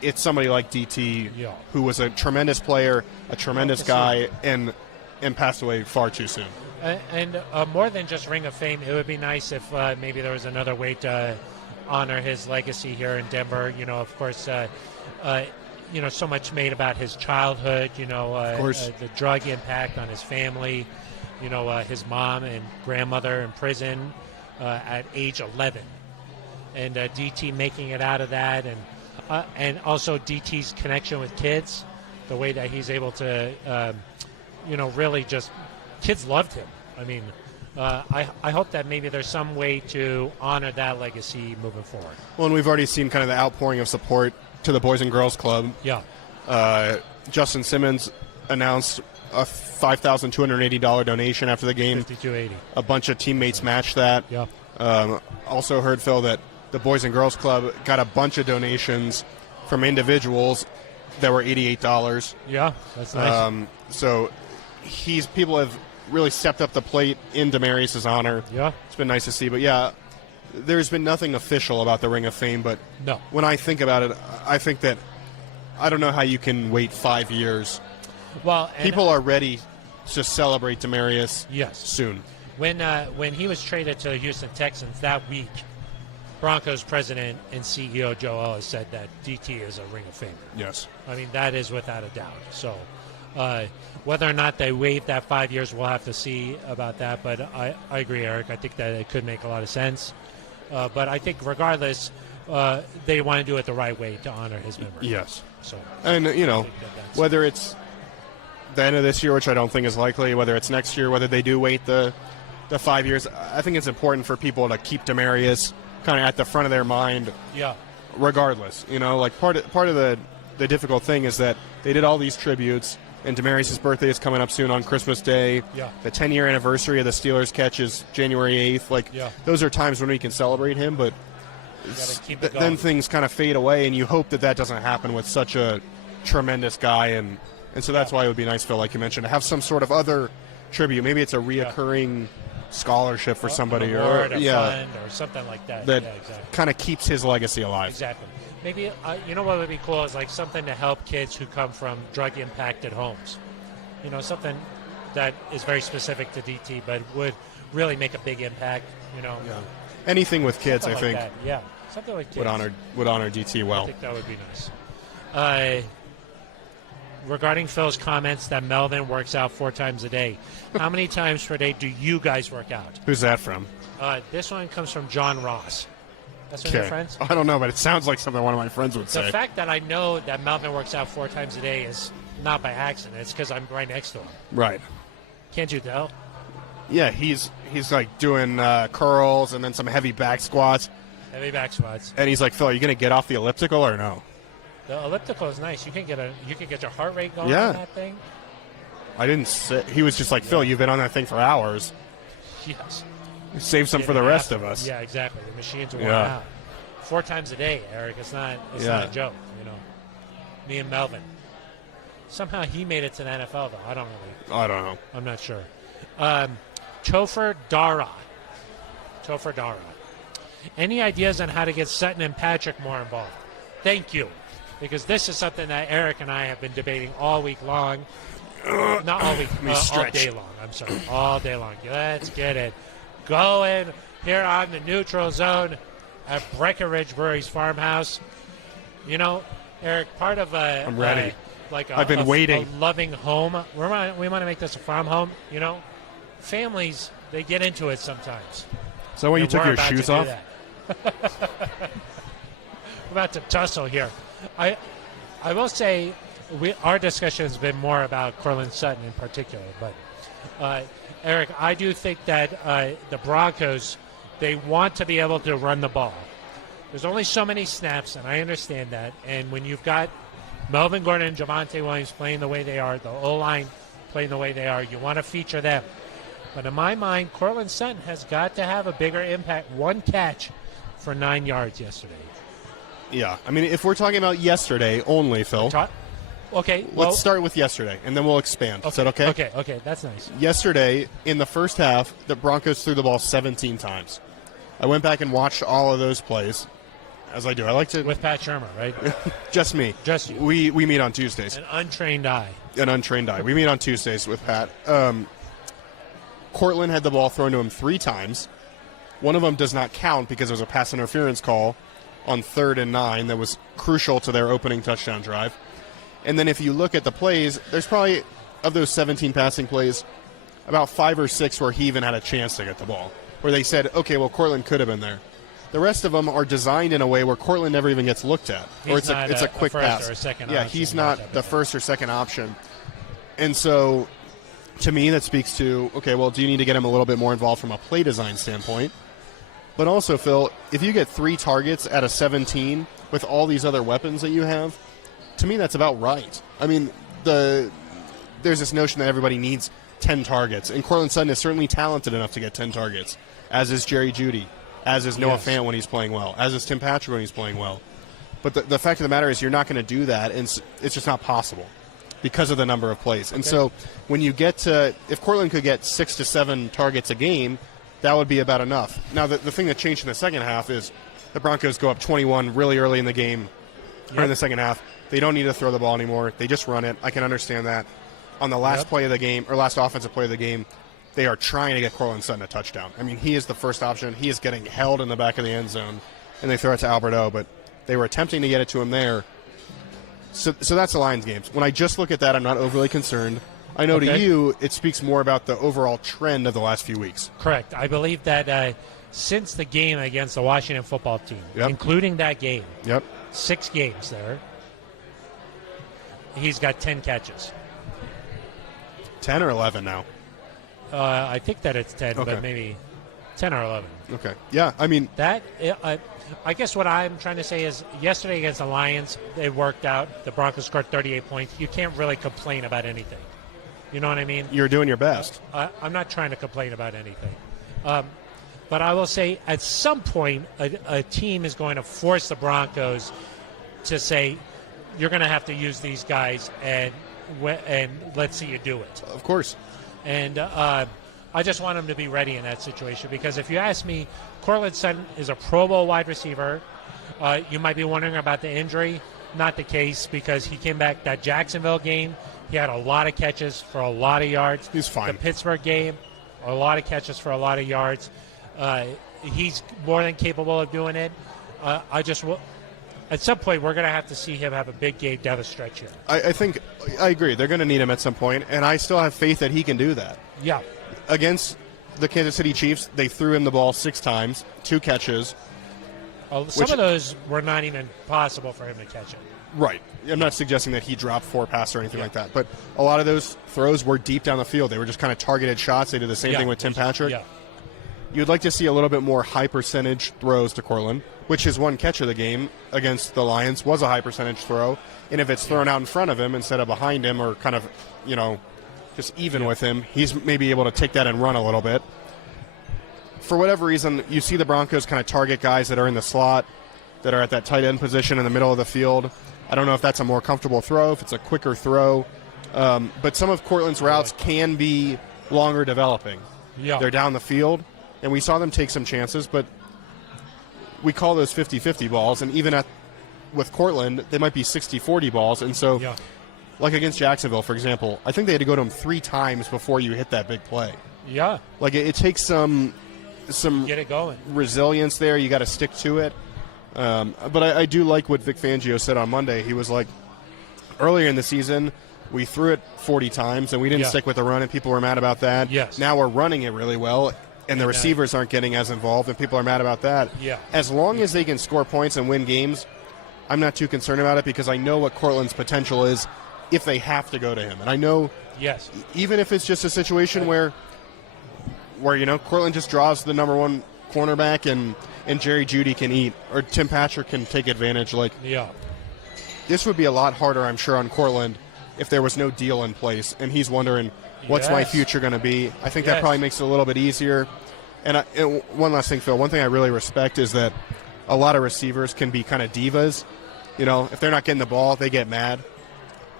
it's somebody like DT, who was a tremendous player, a tremendous guy, and passed away far too soon. And more than just Ring of Fame, it would be nice if maybe there was another way to honor his legacy here in Denver. Of course, so much made about his childhood, the drug impact on his family, his mom and grandmother in prison at age 11. And DT making it out of that, and also DT's connection with kids, the way that he's able to, really just, kids loved him. I mean, I hope that maybe there's some way to honor that legacy moving forward. Well, and we've already seen kind of the outpouring of support to the Boys and Girls Club. Yeah. Justin Simmons announced a $5,280 donation after the game. $5,280. A bunch of teammates matched that. Yeah. Also heard, Phil, that the Boys and Girls Club got a bunch of donations from individuals that were $88. Yeah, that's nice. So people have really stepped up the plate in Demaryius' honor. Yeah. It's been nice to see. But, yeah, there's been nothing official about the Ring of Fame. But no. When I think about it, I think that I don't know how you can wait 5 years. Well, people are ready to celebrate Demaryius soon. When he was traded to the Houston Texans that week, Broncos president and CEO Joe Ellis said that DT is a Ring of Famer. Yes. I mean, that is without a doubt. So whether or not they waive that 5 years, we'll have to see about that. But I agree, Eric. I think that it could make a lot of sense. But I think regardless, they want to do it the right way to honor his memory. Yes. So, and, whether it's the end of this year, which I don't think is likely, whether it's next year, whether they do wait the 5 years, I think it's important for people to keep Demaryius kind of at the front of their mind. Yeah. Regardless, part of the difficult thing is that they did all these tributes, and Demaryius' birthday is coming up soon on Christmas Day. Yeah. The 10-year anniversary of the Steelers catch is January 8th. Those are times when we can celebrate him, but then things kind of fade away, and you hope that doesn't happen with such a tremendous guy, and so that's why it would be nice, Phil, like you mentioned, to have some sort of other tribute. Maybe it's a reoccurring scholarship for somebody, or a fund or something like that. That kind of keeps his legacy alive. Exactly. Maybe what would be cool is like something to help kids who come from drug impacted homes. Something that is very specific to DT, but would really make a big impact. Yeah. Anything with kids, something I think. Like that. Yeah. Something like kids would honor DT well. I think that would be nice. Regarding Phil's comments that Melvin works out 4 times a day, how many times per day do you guys work out? Who's that from? This one comes from John Ross. That's one of your friends? I don't know, but it sounds like something one of my friends would say. The fact that I know that Melvin works out 4 times a day is not by accident. It's because I'm right next to him. Right. Can't you tell? Yeah, he's like doing curls and then some heavy back squats. Heavy back squats. And he's like, Phil, are you going to get off the elliptical or no? The elliptical is nice. You can get your heart rate going on that thing. I didn't say. He was just like, Phil, you've been on that thing for hours. Yes. Save some for the rest of us. Yeah, exactly. The machines are worn out. 4 times a day, Eric. It's not a joke. Me and Melvin. Somehow he made it to the NFL, though. I don't know. I'm not sure. Topher Dara. Any ideas on how to get Sutton and Patrick more involved? Thank you. because this is something that Eric and I have been debating all week long. Not all week, all day long. I'm sorry, all day long. Let's get it going here on the neutral zone at Breckenridge Brewery's farmhouse. You know, Eric, part of I'm ready. I've been waiting. A loving home. We want to make this a farm home. You know, families, they get into it sometimes. So when you took your shoes off? We're about to tussle here. I will say our discussion has been more about Cortland Sutton in particular. But, Eric, I do think that the Broncos, they want to be able to run the ball. There's only so many snaps, and I understand that. And when you've got Melvin Gordon and Javonte Williams playing the way they are, the O-line playing the way they are, you want to feature them. But in my mind, Cortland Sutton has got to have a bigger impact. 1 catch for 9 yards yesterday. Yeah. I mean, if we're talking about yesterday only, Phil. Okay. Let's start with yesterday, and then we'll expand. Okay, Is that okay? Okay. That's nice. Yesterday, in the first half, the Broncos threw the ball 17 times. I went back and watched all of those plays, as I do. I like to... With Pat Shermer, right? Just me. Just you. We meet on Tuesdays. An untrained eye. We meet on Tuesdays with Pat. Cortland had the ball thrown to him 3 times. One of them does not count because it was a pass interference call on 3rd and 9 that was crucial to their opening touchdown drive. And then if you look at the plays, there's probably, of those 17 passing plays, about 5 or 6 where he even had a chance to get the ball, where they said, okay, well, Cortland could have been there. The rest of them are designed in a way where Cortland never even gets looked at. Or it's a quick pass. Or a second yeah, option, he's not the first or second option. And so, to me, that speaks to, okay, well, do you need to get him a little bit more involved from a play design standpoint? But also, Phil, if you get 3 targets out of 17 with all these other weapons that you have, to me, that's about right. I mean, there's this notion that everybody needs 10 targets, and Cortland Sutton is certainly talented enough to get 10 targets, as is Jerry Jeudy, as is Noah Fant when he's playing well, as is Tim Patrick when he's playing well. But the fact of the matter is you're not going to do that, and it's just not possible because of the number of plays. And so when you get to – if Cortland could get 6 to 7 targets a game, that would be about enough. Now, the thing that changed in the second half is the Broncos go up 21 really early in the game or in the second half. They don't need to throw the ball anymore. They just run it. I can understand that. On the last play of the game, or last offensive play of the game, they are trying to get Cortland Sutton a touchdown. I mean, he is the first option. He is getting held in the back of the end zone, and they throw it to Alberto, but they were attempting to get it to him there. So that's the Lions games. When I just look at that, I'm not overly concerned. I know to you, it speaks more about the overall trend of the last few weeks. Correct. I believe that since the game against the Washington football team, including that game, 6 games there, he's got 10 catches. 10 or 11 now? I think that it's 10, but maybe 10 or 11. Okay. Yeah, I mean... that. I guess what I'm trying to say is yesterday against the Lions, it worked out. The Broncos scored 38 points. You can't really complain about anything. You know what I mean? You're doing your best. I'm not trying to complain about anything. But I will say at some point a team is going to force the Broncos to say, you're going to have to use these guys and let's see you do it. Of course. And I just want him to be ready in that situation because if you ask me, Cortland Sutton is a Pro Bowl wide receiver. You might be wondering about the injury. Not the case because he came back that Jacksonville game. He had a lot of catches for a lot of yards. He's fine. The Pittsburgh game, a lot of catches for a lot of yards. He's more than capable of doing it. At some point, we're going to have to see him have a big game down the stretch here. I think I agree. They're going to need him at some point, and I still have faith that he can do that. Yeah. Against the Kansas City Chiefs, they threw him the ball 6 times, 2 catches. Some of those were not even possible for him to catch it. Right. I'm not suggesting that he dropped 4 passes or anything like that, but a lot of those throws were deep down the field. They were just kind of targeted shots. They did the same thing with Tim Patrick. Yeah. You'd like to see a little bit more high percentage throws to Cortland, which his 1 catch of the game against the Lions was a high percentage throw. And if it's thrown out in front of him instead of behind him or kind of, just even with him, he's maybe able to take that and run a little bit. For whatever reason, you see the Broncos kind of target guys that are in the slot, that are at that tight end position in the middle of the field. I don't know if that's a more comfortable throw, if it's a quicker throw. But some of Cortland's routes can be longer developing. Yeah. They're down the field, and we saw them take some chances, but we call those 50-50 balls, and even with Cortland, they might be 60-40 balls. And so, like against Jacksonville, for example, I think they had to go to him 3 times before you hit that big play. Yeah. Like it takes some get it going. Resilience there. You got to stick to it. But I do like what Vic Fangio said on Monday. He was like, earlier in the season, we threw it 40 times and we didn't stick with the run, and people were mad about that. Yes. Now we're running it really well, and the receivers aren't getting as involved, and people are mad about that. Yeah. As long as they can score points and win games, I'm not too concerned about it, because I know what Cortland's potential is if they have to go to him. And I know even if it's just a situation where Cortland just draws the number 1 cornerback and Jerry Jeudy can eat, or Tim Patrick can take advantage. This would be a lot harder, I'm sure, on Cortland if there was no deal in place, and he's wondering, what's my future going to be? I think that probably makes it a little bit easier. And one last thing, Phil, one thing I really respect is that a lot of receivers can be kind of divas. If they're not getting the ball, they get mad.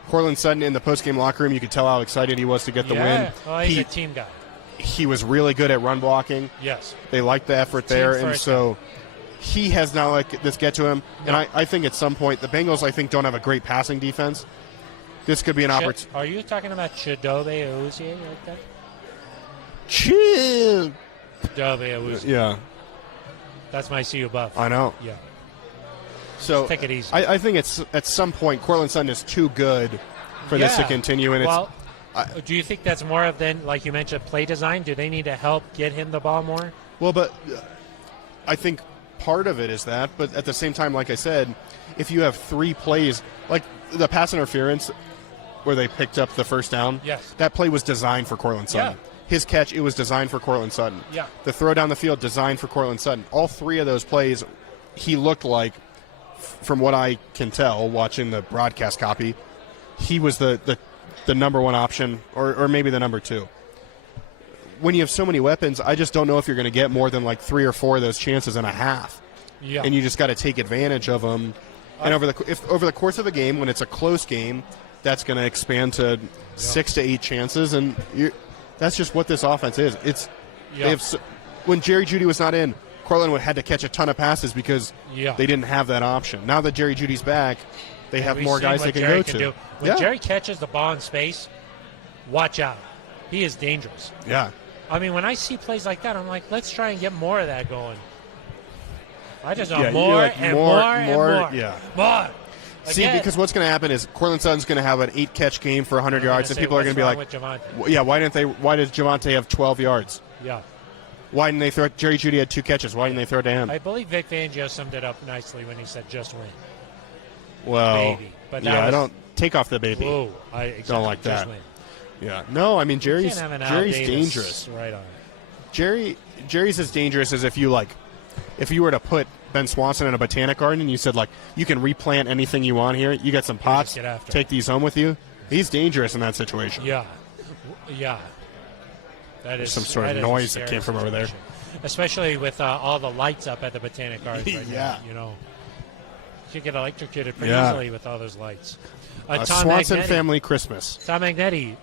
Cortland Sutton in the postgame locker room, you could tell how excited he was to get the win. Oh, he's a team guy. He was really good at run blocking. Yes. They liked the effort there, and so he has not let this get to him. No. And I think at some point, the Bengals, I think, don't have a great passing defense. This could be an opportunity. Are you talking about Chidobe Awuzie like that? Chill. Chidobe Awuzie. Yeah. That's my CU buff. I know. Yeah. So just take it easy. I think it's at some point, Cortland Sutton is too good for this to continue. And do you think that's more of then, like you mentioned, play design? Do they need to help get him the ball more? Well, but I think part of it is that. But at the same time, like I said, if you have 3 plays, like the pass interference where they picked up the first down, that play was designed for Cortland Sutton. Yeah. His catch, it was designed for Cortland Sutton. Yeah. The throw down the field, designed for Cortland Sutton. All 3 of those plays, he looked like, from what I can tell, watching the broadcast copy, he was the number 1 option, or maybe the number 2. When you have so many weapons, I just don't know if you're going to get more than like 3 or 4 of those chances in a half. Yeah. And you just got to take advantage of them. And over the course of a game, when it's a close game, that's going to expand to 6 to 8 chances, and that's just what this offense is. When Jerry Jeudy was not in, Cortland had to catch a ton of passes because they didn't have that option. Now that Jerry Judy's back, they have more guys they can go to. When Jerry catches the ball in space, watch out. He is dangerous. Yeah. I mean, when I see plays like that, I'm like, let's try and get more of that going. I just want more. Yeah. More. See, because what's going to happen is Cortland Sutton's going to have an 8-catch game for 100 yards, and people are going to be like, why did Javonte have 12 yards? Yeah. Why didn't they throw it? Jerry Jeudy had 2 catches. Why didn't they throw it to him? I believe Vic Fangio summed it up nicely when he said, just win. Well, baby. But I don't take off the baby. Whoa, don't like that. Win. Yeah. No, I mean, Jerry's Davis dangerous. Right on. Jerry's as dangerous as if you were to put Ben Swanson in a botanic garden and you said, like, you can replant anything you want here. You got some pots. Take these home with you. He's dangerous in that situation. Yeah. Yeah. That is some sort of noise that came from over there. Especially with all the lights up at the botanic gardens right now. You get electrocuted pretty easily with all those lights. Tom Swanson Magnetti. Family Christmas. Tom Magnetti.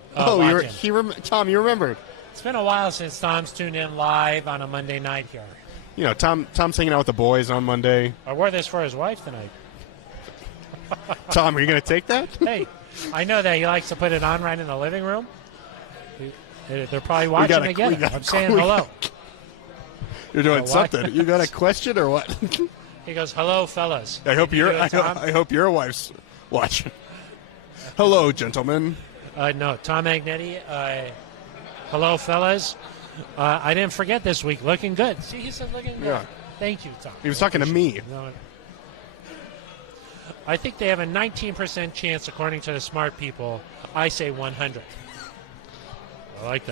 Tom, you remembered. It's been a while since Tom's tuned in live on a Monday night here. Tom's hanging out with the boys on Monday. I wore this for his wife tonight. Tom, are you going to take that? Hey, I know that he likes to put it on right in the living room. They're probably watching again. I'm saying hello. You're doing something. You got a question or what? He goes, "Hello, fellas." I hope your wife's watching. Hello, gentlemen. No, Tom Magnetti. Hello, fellas. I didn't forget this week. Looking good. See, he said looking good. Yeah. Thank you, Tom. He was talking to me. I think they have a 19% chance, according to the smart people. I say 100. I like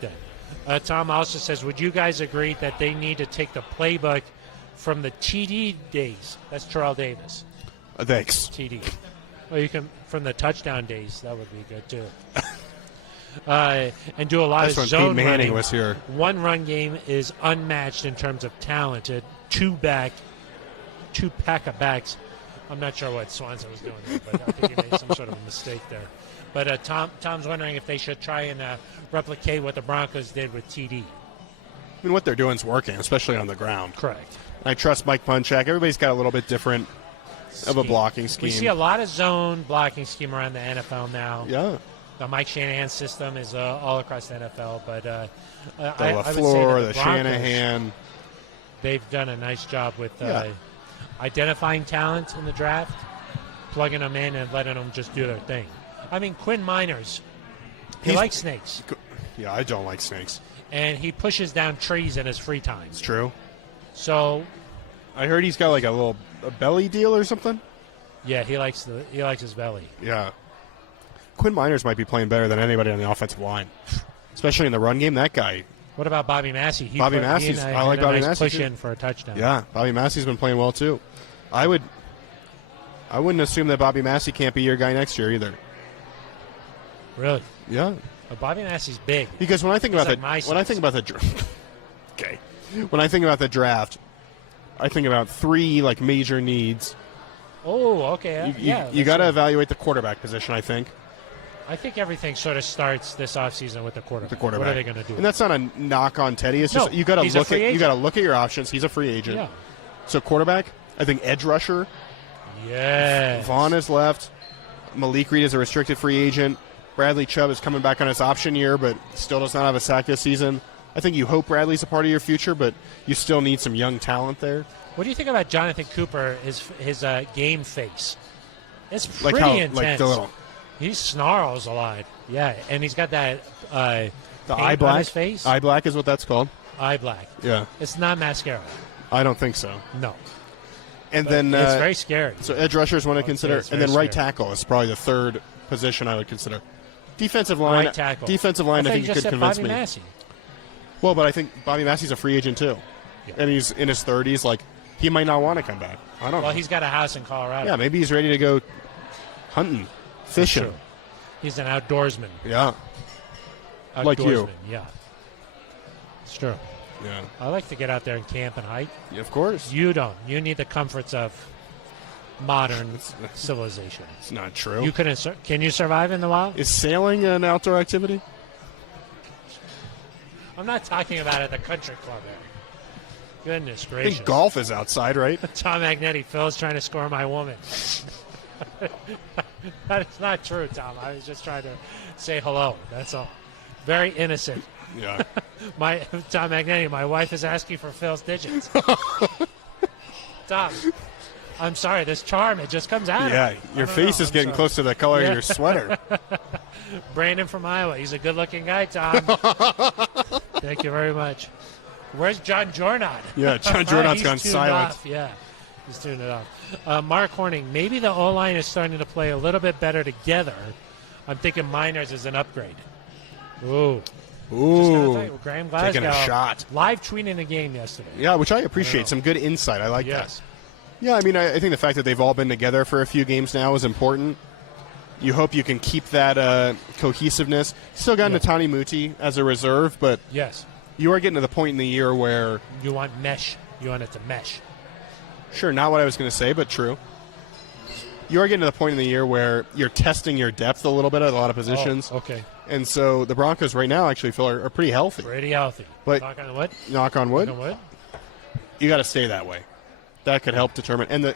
that. Tom also says, would you guys agree that they need to take the playbook from the TD days? That's Terrell Davis. Thanks. TD. Well, you can from the touchdown days. That would be good too. And do a lot of zone Peyton Manning running. Was here. One run game is unmatched in terms of talent. Two pack of backs. I'm not sure what Swanson was doing there, but I think he made some sort of a mistake there. But Tom's wondering if they should try and replicate what the Broncos did with TD. I mean, what they're doing is working, especially on the ground. Correct. I trust Mike Punchak. Everybody's got a little bit different of a blocking scheme. We see a lot of zone blocking scheme around the NFL now. Yeah. The Mike Shanahan system is all across the NFL, but The I would say LaFleur, that the Broncos, Shanahan. they've done a nice job with identifying talent in the draft, plugging them in, and letting them just do their thing. I mean, Quinn Miners, he likes snakes. Yeah, I don't like snakes. And he pushes down trees in his free time. It's true. So, I heard he's got like a belly deal or something. yeah, he likes his belly. Yeah. Quinn Miners might be playing better than anybody on the offensive line, especially in the run game. That guy. What about Bobby Massey? I like Bobby Massey push too. in for a touchdown. Yeah, Bobby Massey's been playing well too. I wouldn't assume that Bobby Massey can't be your guy next year either. Really? Yeah. But Bobby Massey's big. Because when I think about when I think about the draft, I think about three like major needs. Oh, okay. You got to evaluate the quarterback position, I think. I think everything sort of starts this offseason with the quarterback. What are they going to do? And that's not a knock on Teddy. It's just you got to look at your options. He's a free agent. Yeah. So quarterback, I think edge rusher. Yeah. Vaughn is left. Malik Reed is a restricted free agent. Bradley Chubb is coming back on his option year, but still does not have a sack this season. I think you hope Bradley's a part of your future, but you still need some young talent there. What do you think about Jonathan Cooper? His game face. It's pretty intense. He snarls a lot. Yeah, and he's got that the eye black. On his face. Eye black is what that's called. Eye black. Yeah. It's not mascara. I don't think so. No. And but then it's very scary. So edge rushers want to consider, and then right scary. tackle is probably the third position I would consider. Defensive line. Right tackle. Defensive line. I think you could convince Bobby me. Massey. Well, but I think Bobby Massey's a free agent too, and he's in his 30s. Like he might not want to come back. I don't know. Well, he's got a house in Colorado. Yeah, maybe he's ready to go hunting, fishing. He's an outdoorsman. Yeah. Like you. Yeah. It's true. Yeah. I like to get out there and camp and hike. Yeah, of course. You don't. You need the comforts of modern civilization. It's not true. You couldn't. Can you survive in the wild? Is sailing an outdoor activity? I'm not talking about at the country club area. Goodness gracious. I think golf is outside, right? Tom Magnetti, Phil's trying to score my woman. That is not true, Tom. I was just trying to say hello. That's all. Very innocent. Yeah. Tom Magnetti, my wife is asking for Phil's digits. Tom, I'm sorry. This charm, it just comes out. Yeah, your face is getting close to the color of your sweater. Brandon from Iowa. He's a good-looking guy, Tom. Thank you very much. Where's John Jordan? Yeah, John Jordan's gone silent. Off. Yeah, he's tuned it off. Mark Horning, maybe the O-line is starting to play a little bit better together. I'm thinking Miners is an upgrade. Ooh. Graham Glasgow taking a shot. Live tweeting the game yesterday. Yeah, which I appreciate. Some good insight. I like that. Yeah, I mean, I think the fact that they've all been together for a few games now is important. You hope you can keep that cohesiveness. Still got Netani Muti as a reserve, but you are getting to the point in the year where you want mesh. You want it to mesh. Sure, not what I was going to say, but true. You are getting to the point in the year where you're testing your depth a little bit at a lot of positions. Oh, okay. And so the Broncos right now actually feel are pretty healthy. Pretty healthy. But knock on wood. Knock on wood. Knock on wood. You got to stay that way. That could help determine. And the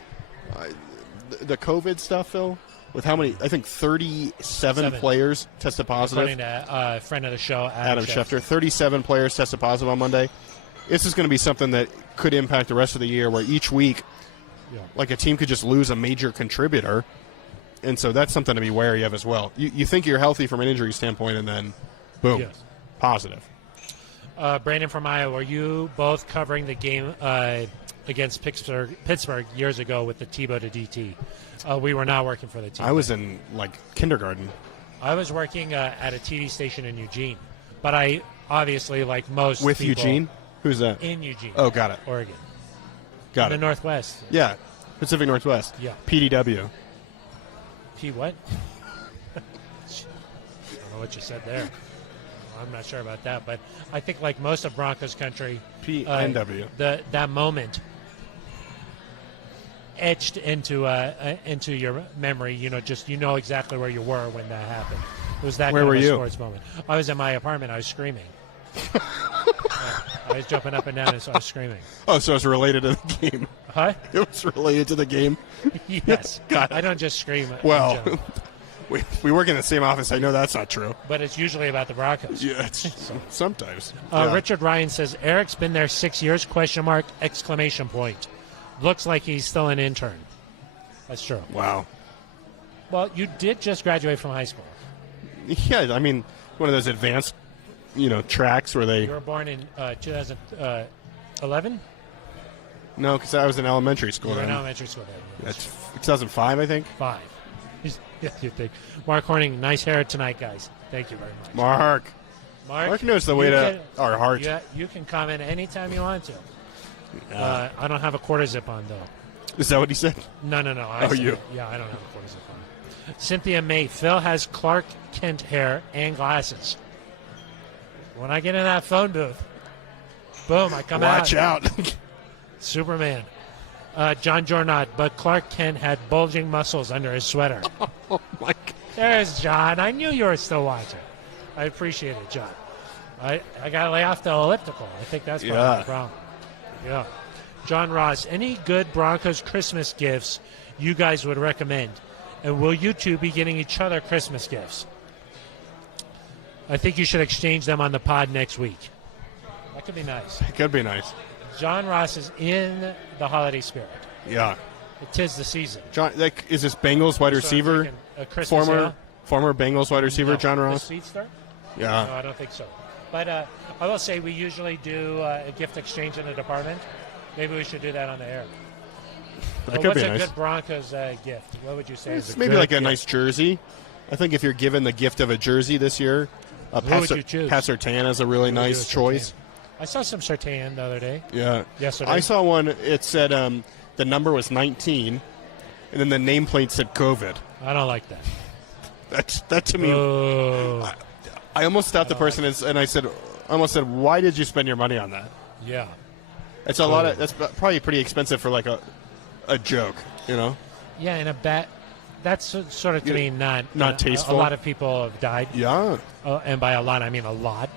COVID stuff, Phil, with how many? I think 37 players tested positive. According to a friend of the show, Adam Schefter. 37 players tested positive on Monday. This is going to be something that could impact the rest of the year, where each week, like a team could just lose a major contributor. And so that's something to be wary of as well. You think you're healthy from an injury standpoint, and then, boom, positive. Brandon from Iowa, were you both covering the game against Pittsburgh years ago with the Tebow to DT? We were not working for the team. I was in, kindergarten. I was working at a TV station in Eugene. But I, obviously, like most With people, Eugene? Who's that? In Eugene. Oh, got it. Oregon. Got it. In the Northwest. Yeah, Pacific Northwest. Yeah. PDW. P what? I don't know what you said there. I'm not sure about that, but I think like most of Broncos country, PNW. That moment etched into your memory. You know exactly where you were when that happened. It was that Where kind were of a you? sports moment. I was in my apartment. I was screaming. I was jumping up and down and so I was screaming. Oh, so it's related to the game. Huh? It was related to the game. Yes. Got it. I don't just scream. Well, in general. we work in the same office. I know that's not true. But it's usually about the Broncos. Yeah, sometimes. Yeah. Richard Ryan says, Eric's been there 6 years, question mark, exclamation point. Looks like he's still an intern. That's true. Wow. Well, you did just graduate from high school. Yeah, I mean, one of those advanced, tracks where they... You were born in 2011? No, because I was in elementary school You were in then. elementary school then. That's 2005, I think. 5. Yeah, you think. Mark Horning, nice hair tonight, guys. Thank you very much. Mark knows the way to our heart. Yeah, you can comment anytime you want to. I don't have a quarter zip on, though. Is that what he said? No. You? Yeah, I don't have a quarter zip on. Cynthia May, Phil has Clark Kent hair and glasses. When I get in that phone booth, boom, I come out. Watch out. Superman. John Jornot, but Clark Kent had bulging muscles under his sweater. Oh, my God. There's John. I knew you were still watching. I appreciate it, John. I got to lay off the elliptical. I think that's part of the problem. Yeah. John Ross, any good Broncos Christmas gifts you guys would recommend? And will you two be getting each other Christmas gifts? I think you should exchange them on the pod next week. That could be nice. It could be nice. John Ross is in the holiday spirit. Yeah. It is the season. John, is this Bengals wide receiver? Former Bengals wide receiver, No. John The Ross? speedster? Yeah. No, I don't think so. But I will say we usually do a gift exchange in the department. Maybe we should do that on the air. That could what's be a nice. good Broncos gift? What would you say is It's a maybe good like a gift? nice jersey. I think if you're given the gift of a jersey this year, Who would you choose? Pat Surtain is a really nice choice. I saw some Surtain the other day. Yeah. Yesterday. I saw one. It said the number was 19, and then the nameplate said COVID. I don't like that. That to me. Oh. I almost stopped the person and I almost said, "Why did you spend your money on that?" Yeah. It's a lot of. That's probably pretty expensive for like a joke, Yeah, and a bet. That's sort of to me not tasteful. A lot of people have died. Yeah. And by a lot, I mean a lot.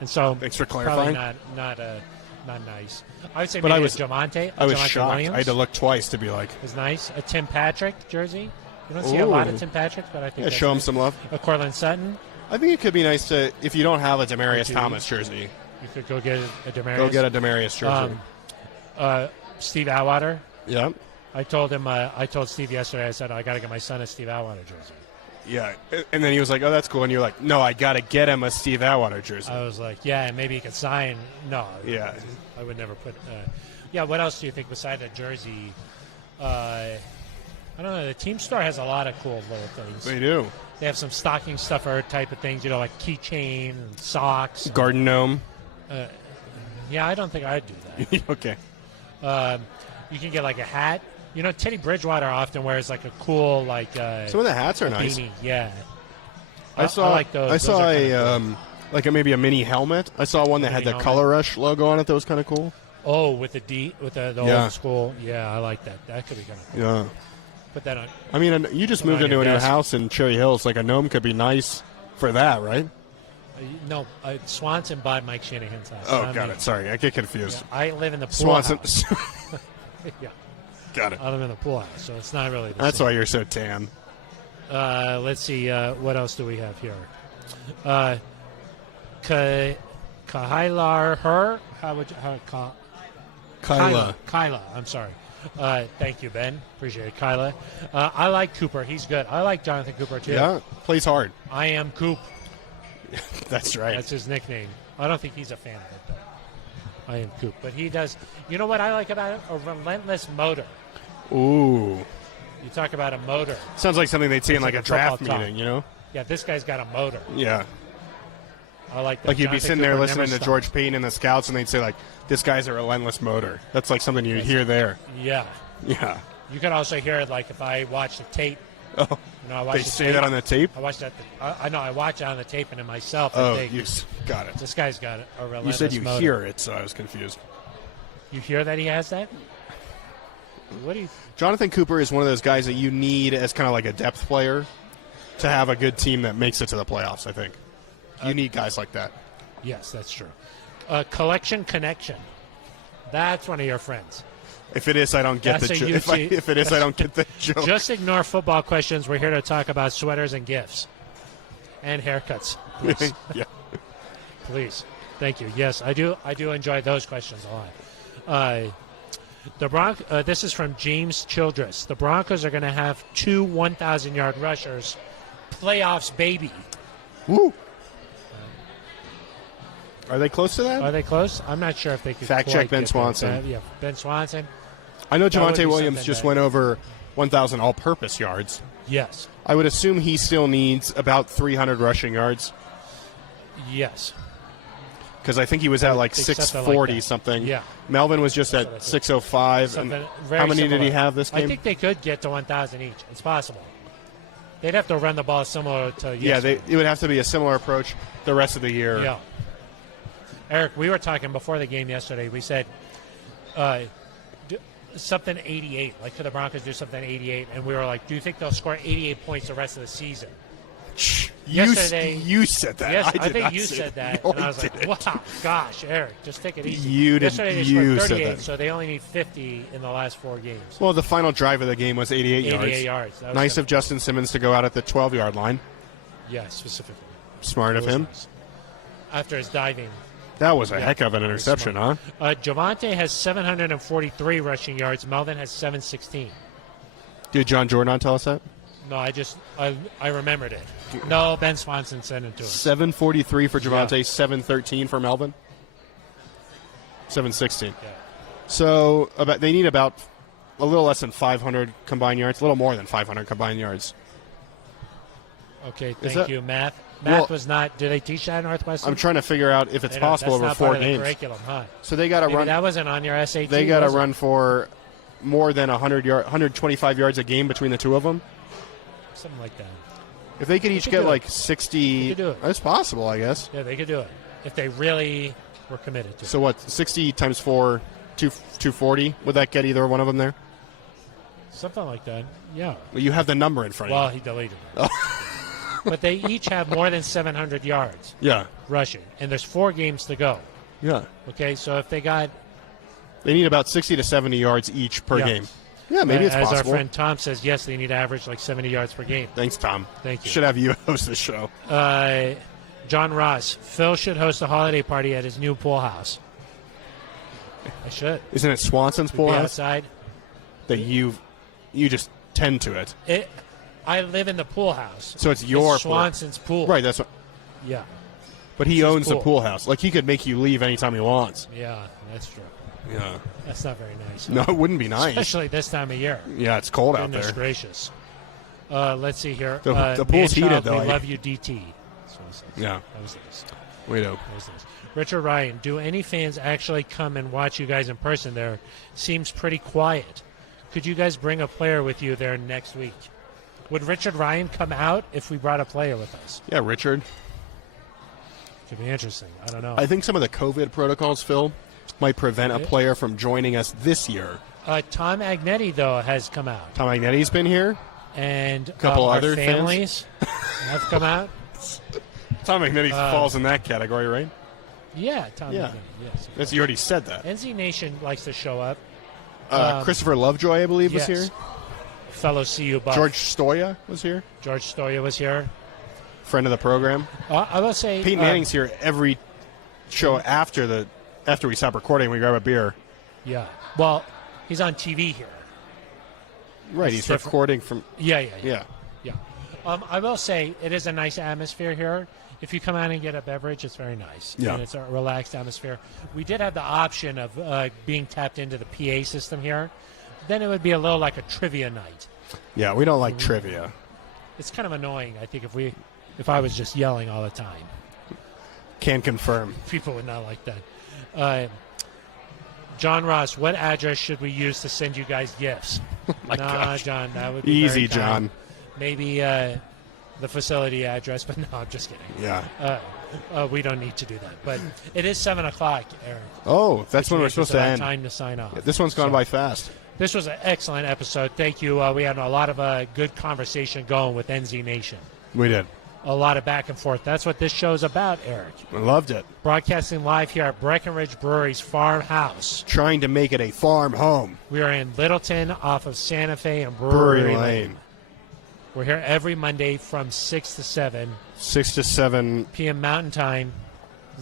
And so Thanks for probably clarifying. not nice. I would say But maybe I was Javonte. I was Javonte shocked. Williams I had to look twice to be like, is nice. A Tim Patrick jersey. You don't see a lot of Ooh. Tim Patricks, but I think that's show him nice. some love. A Cortland Sutton. I think it could be nice to, if you don't have a Demaryius Dude. Thomas jersey, You could go get a Demaryius. go get a Demaryius jersey. Steve Atwater. Yeah. I told him. I told Steve yesterday. I said I got to get my son a Steve Atwater jersey. Yeah. And then he was like, "Oh, that's cool." And you're like, "No, I got to get him a Steve Atwater jersey." I was like, "Yeah, and maybe he could sign." No. Yeah. I would never put. Yeah. What else do you think besides a jersey? I don't know. The team store has a lot of cool little things. They do. They have some stocking stuffer type of things. Like keychain and socks. Garden gnome. Yeah, I don't think I'd do that. Okay. You can get like a hat. Teddy Bridgewater often wears like a cool Some of the hats are nice. beanie. Yeah. I like those. I Those saw are kinda cool. maybe a mini helmet. I saw one that had the Mini Color Rush logo on it. That was kind of cool. Oh, with the Yeah. old school. Yeah, I like that. That could be kind of cool. Yeah. Put that on. I mean, you just Put it moved on into your a new desk. house in Cherry Hills. Like a gnome could be nice for that, right? No, Swanson bought Mike Shanahan's house. Oh, not got me. it. Sorry, I get confused. Yeah, I live in the pool Swanson. house. Yeah, Got it. I live in the pool house, so it's not really the That's same. why you're so tan. Let's see. What else do we have here? Kahilar her. How would you? Kyla. I'm sorry. Thank you, Ben. Appreciate it, Kyla. I like Cooper. He's good. I like Jonathan Cooper too. Yeah, plays hard. I am Coop. That's right. That's his nickname. I don't think he's a fan of it though. I am Coop, but he does. You know what I like about it? A relentless motor. Ooh. You talk about a motor. Sounds like something they'd see in It's like a like a football draft talk. meeting, you know? Yeah, this guy's got a motor. Yeah. I like that. Like you'd be Jonathan sitting there Cooper listening never to stops. George Payton and the scouts, and they'd say, like, this guy's a relentless motor. That's like something you'd hear there. Yeah. Yeah. You can also hear it like if I watch the tape. Oh, I watch they the say tape. that on the tape? I watch that. I know. I watch it on the tape and then myself. I Oh, think, got it. this guy's got a relentless You said you motor. hear it, so I was confused. You hear that he has that? What do you? Jonathan Cooper is one of those guys that you need as kind of like a depth player to have a good team that makes it to the playoffs, I think. You need guys like that. Yes, that's true. Collection Connection. That's one of your friends. If it is, I don't get That's the a joke. UT. If it is, I don't get the joke. Just ignore football questions. We're here to talk about sweaters and gifts. And haircuts. Please. Yeah. Please. Thank you. Yes, I do enjoy those questions a lot. This is from James Childress. The Broncos are going to have 2 1,000-yard rushers. Playoffs, baby. Woo. Are they close to that? Are they close? I'm not sure if they could. Fact check Ben get Swanson. Yeah, Ben Swanson. I know That would Javonte be Williams something just that- went over 1,000 all-purpose yards. Yes. I would assume he still needs about 300 rushing yards Yes. because I think he was at like think something like 640 that. something. Yeah. Melvin was just That's at what I think. 605. And Something very how many did he similar. have this game? I think they could get to 1,000 each. It's possible. They'd have to run the ball similar to yeah, yesterday. it would have to be a similar approach the rest of the year. Yeah. Eric, we were talking before the game yesterday. We said something 88. Like, could the Broncos do something 88? And we were like, do you think they'll score 88 points the rest of the season? Yesterday, you said that. Yes, I I did think not you say said that. No, And I was like, didn't. wow, gosh, Eric, just take it easy. You didn't- Yesterday they you scored said 38, that. so they only need 50 in the last 4 games. Well, the final drive of the game was 88 yards. 88 yards. That was Nice good. of Justin Simmons to go out at the 12-yard line. Yeah, specifically. Smart of That was him. nice. After his diving. That was a Yeah, heck of an interception, huh? Javonte has 743 rushing yards. Melvin has 716. Did John Jordan tell us that? No, I remembered it. No, Ben Swanson sent it to us. 743 for Javonte, Yeah. 713 for Melvin. 716. Yeah. So they need about a little less than 500 combined yards, a little more than 500 combined yards. Okay, Is thank that- you. Math Well- was not. Did they teach that at Northwestern? I'm trying to figure out if it's They don't- possible that's over not 4 part of the games. curriculum, huh? So they got to Maybe run. that wasn't on your SAT. They got to was it? run for more than 125 yards a game between the two of them. Something like that. If they could each could get do like it. 60, They could do it. that's possible, I guess. Yeah, they could do it if they really were committed to it. So what? 60 times 4, 240. Would that get either one of them there? Something like that. Yeah. Well, you have the number in front Well, of you. he deleted it. But they each have more than 700 yards Yeah, rushing, and there's 4 games to go. yeah. Okay, so if they got They need about 60 to 70 yards each per Yeah. game. Yeah, maybe it's as possible. our friend Tom says, yes, they need to average like 70 yards per game. Thanks, Tom. Thank you. Should have you host the show. John Ross, Phil should host a holiday party at his new pool house. I should. Isn't it Swanson's pool Be house? outside. That you just tend to it. I live in the pool house. So it's your pool. Swanson's pool. Right, that's what. Yeah. But he It's his owns the pool. pool house. Like he could make you leave anytime he wants. Yeah, that's true. Yeah. That's not very nice. No, it wouldn't be nice. Especially this time of year. Yeah, it's cold out Goodness there. gracious. Let's see here. The pool's heated, Man-child, though. We love you, DT. That's what it says. Yeah. That was nice. We do. That was nice. Richard Ryan, do any fans actually come and watch you guys in person there? Seems pretty quiet. Could you guys bring a player with you there next week? Would Richard Ryan come out if we brought a player with us? Yeah, Richard. Could be interesting. I don't know. I think some of the COVID protocols, Phil, might prevent a player from joining us this year. Tom Agnetti, though, has come out. Tom Magnetti's been here. And Couple our other fans? families have come out. Tom Magnetti falls in that category, right? Yeah, Tom Yeah. Agnetti. Yes. You already said that. NZ Nation likes to show up. Christopher Lovejoy, I believe, was Yes. here. Fellow CU buff. George Stoya was here. George Stoya was here. Friend of the program. I will say Peyton Manning's here every show after we stop recording. We grab a beer. Yeah. Well, he's on TV here. Right, It's he's different. recording from. Yeah. Yeah. I will say it is a nice atmosphere here. If you come out and get a beverage, it's very nice. Yeah. And it's a relaxed atmosphere. We did have the option of being tapped into the PA system here. Then it would be a little like a trivia night. Yeah, we don't like trivia. It's kind of annoying, I think, if I was just yelling all the time. Can confirm. People would not like that. John Ross, what address should we use to send you guys gifts? My gosh. John, that would be Easy, very kind. John. Maybe the facility address, but no, I'm just kidding. Yeah. We don't need to do that. But it is 7 o'clock, Eric. Oh, that's when we're Which means supposed to it's about end. time to sign off. This one's gone by fast. This was an excellent episode. Thank you. We had a lot of good conversation going with NZ Nation. We did. a lot of back and forth. That's what this show's about, Eric. I loved it. Broadcasting live here at Breckenridge Brewery's farmhouse. Trying to make it a farm home. We are in Littleton off of Santa Fe and Brewery Brewery Lane. We're here every Monday from 6 to 7. 6 to 7 p.m. Mountain Time,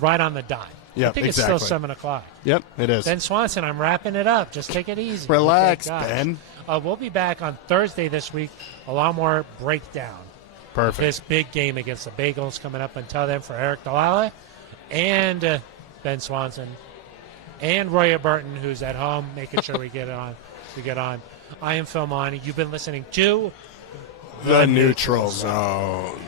right on the dot. Yep, I think exactly. it's still 7 o'clock. Yep, it is. Ben Swanson, I'm wrapping it up. Just take it easy. Relax, Okay, gosh. Ben. We'll be back on Thursday this week. A lot more breakdown. Perfect. This big game against the Bengals coming up. Until then, for Eric Dalala and Ben Swanson and Roya Burton, who's at home, making sure we get on. I am Phil Monty. You've been listening to The Neutral Zone.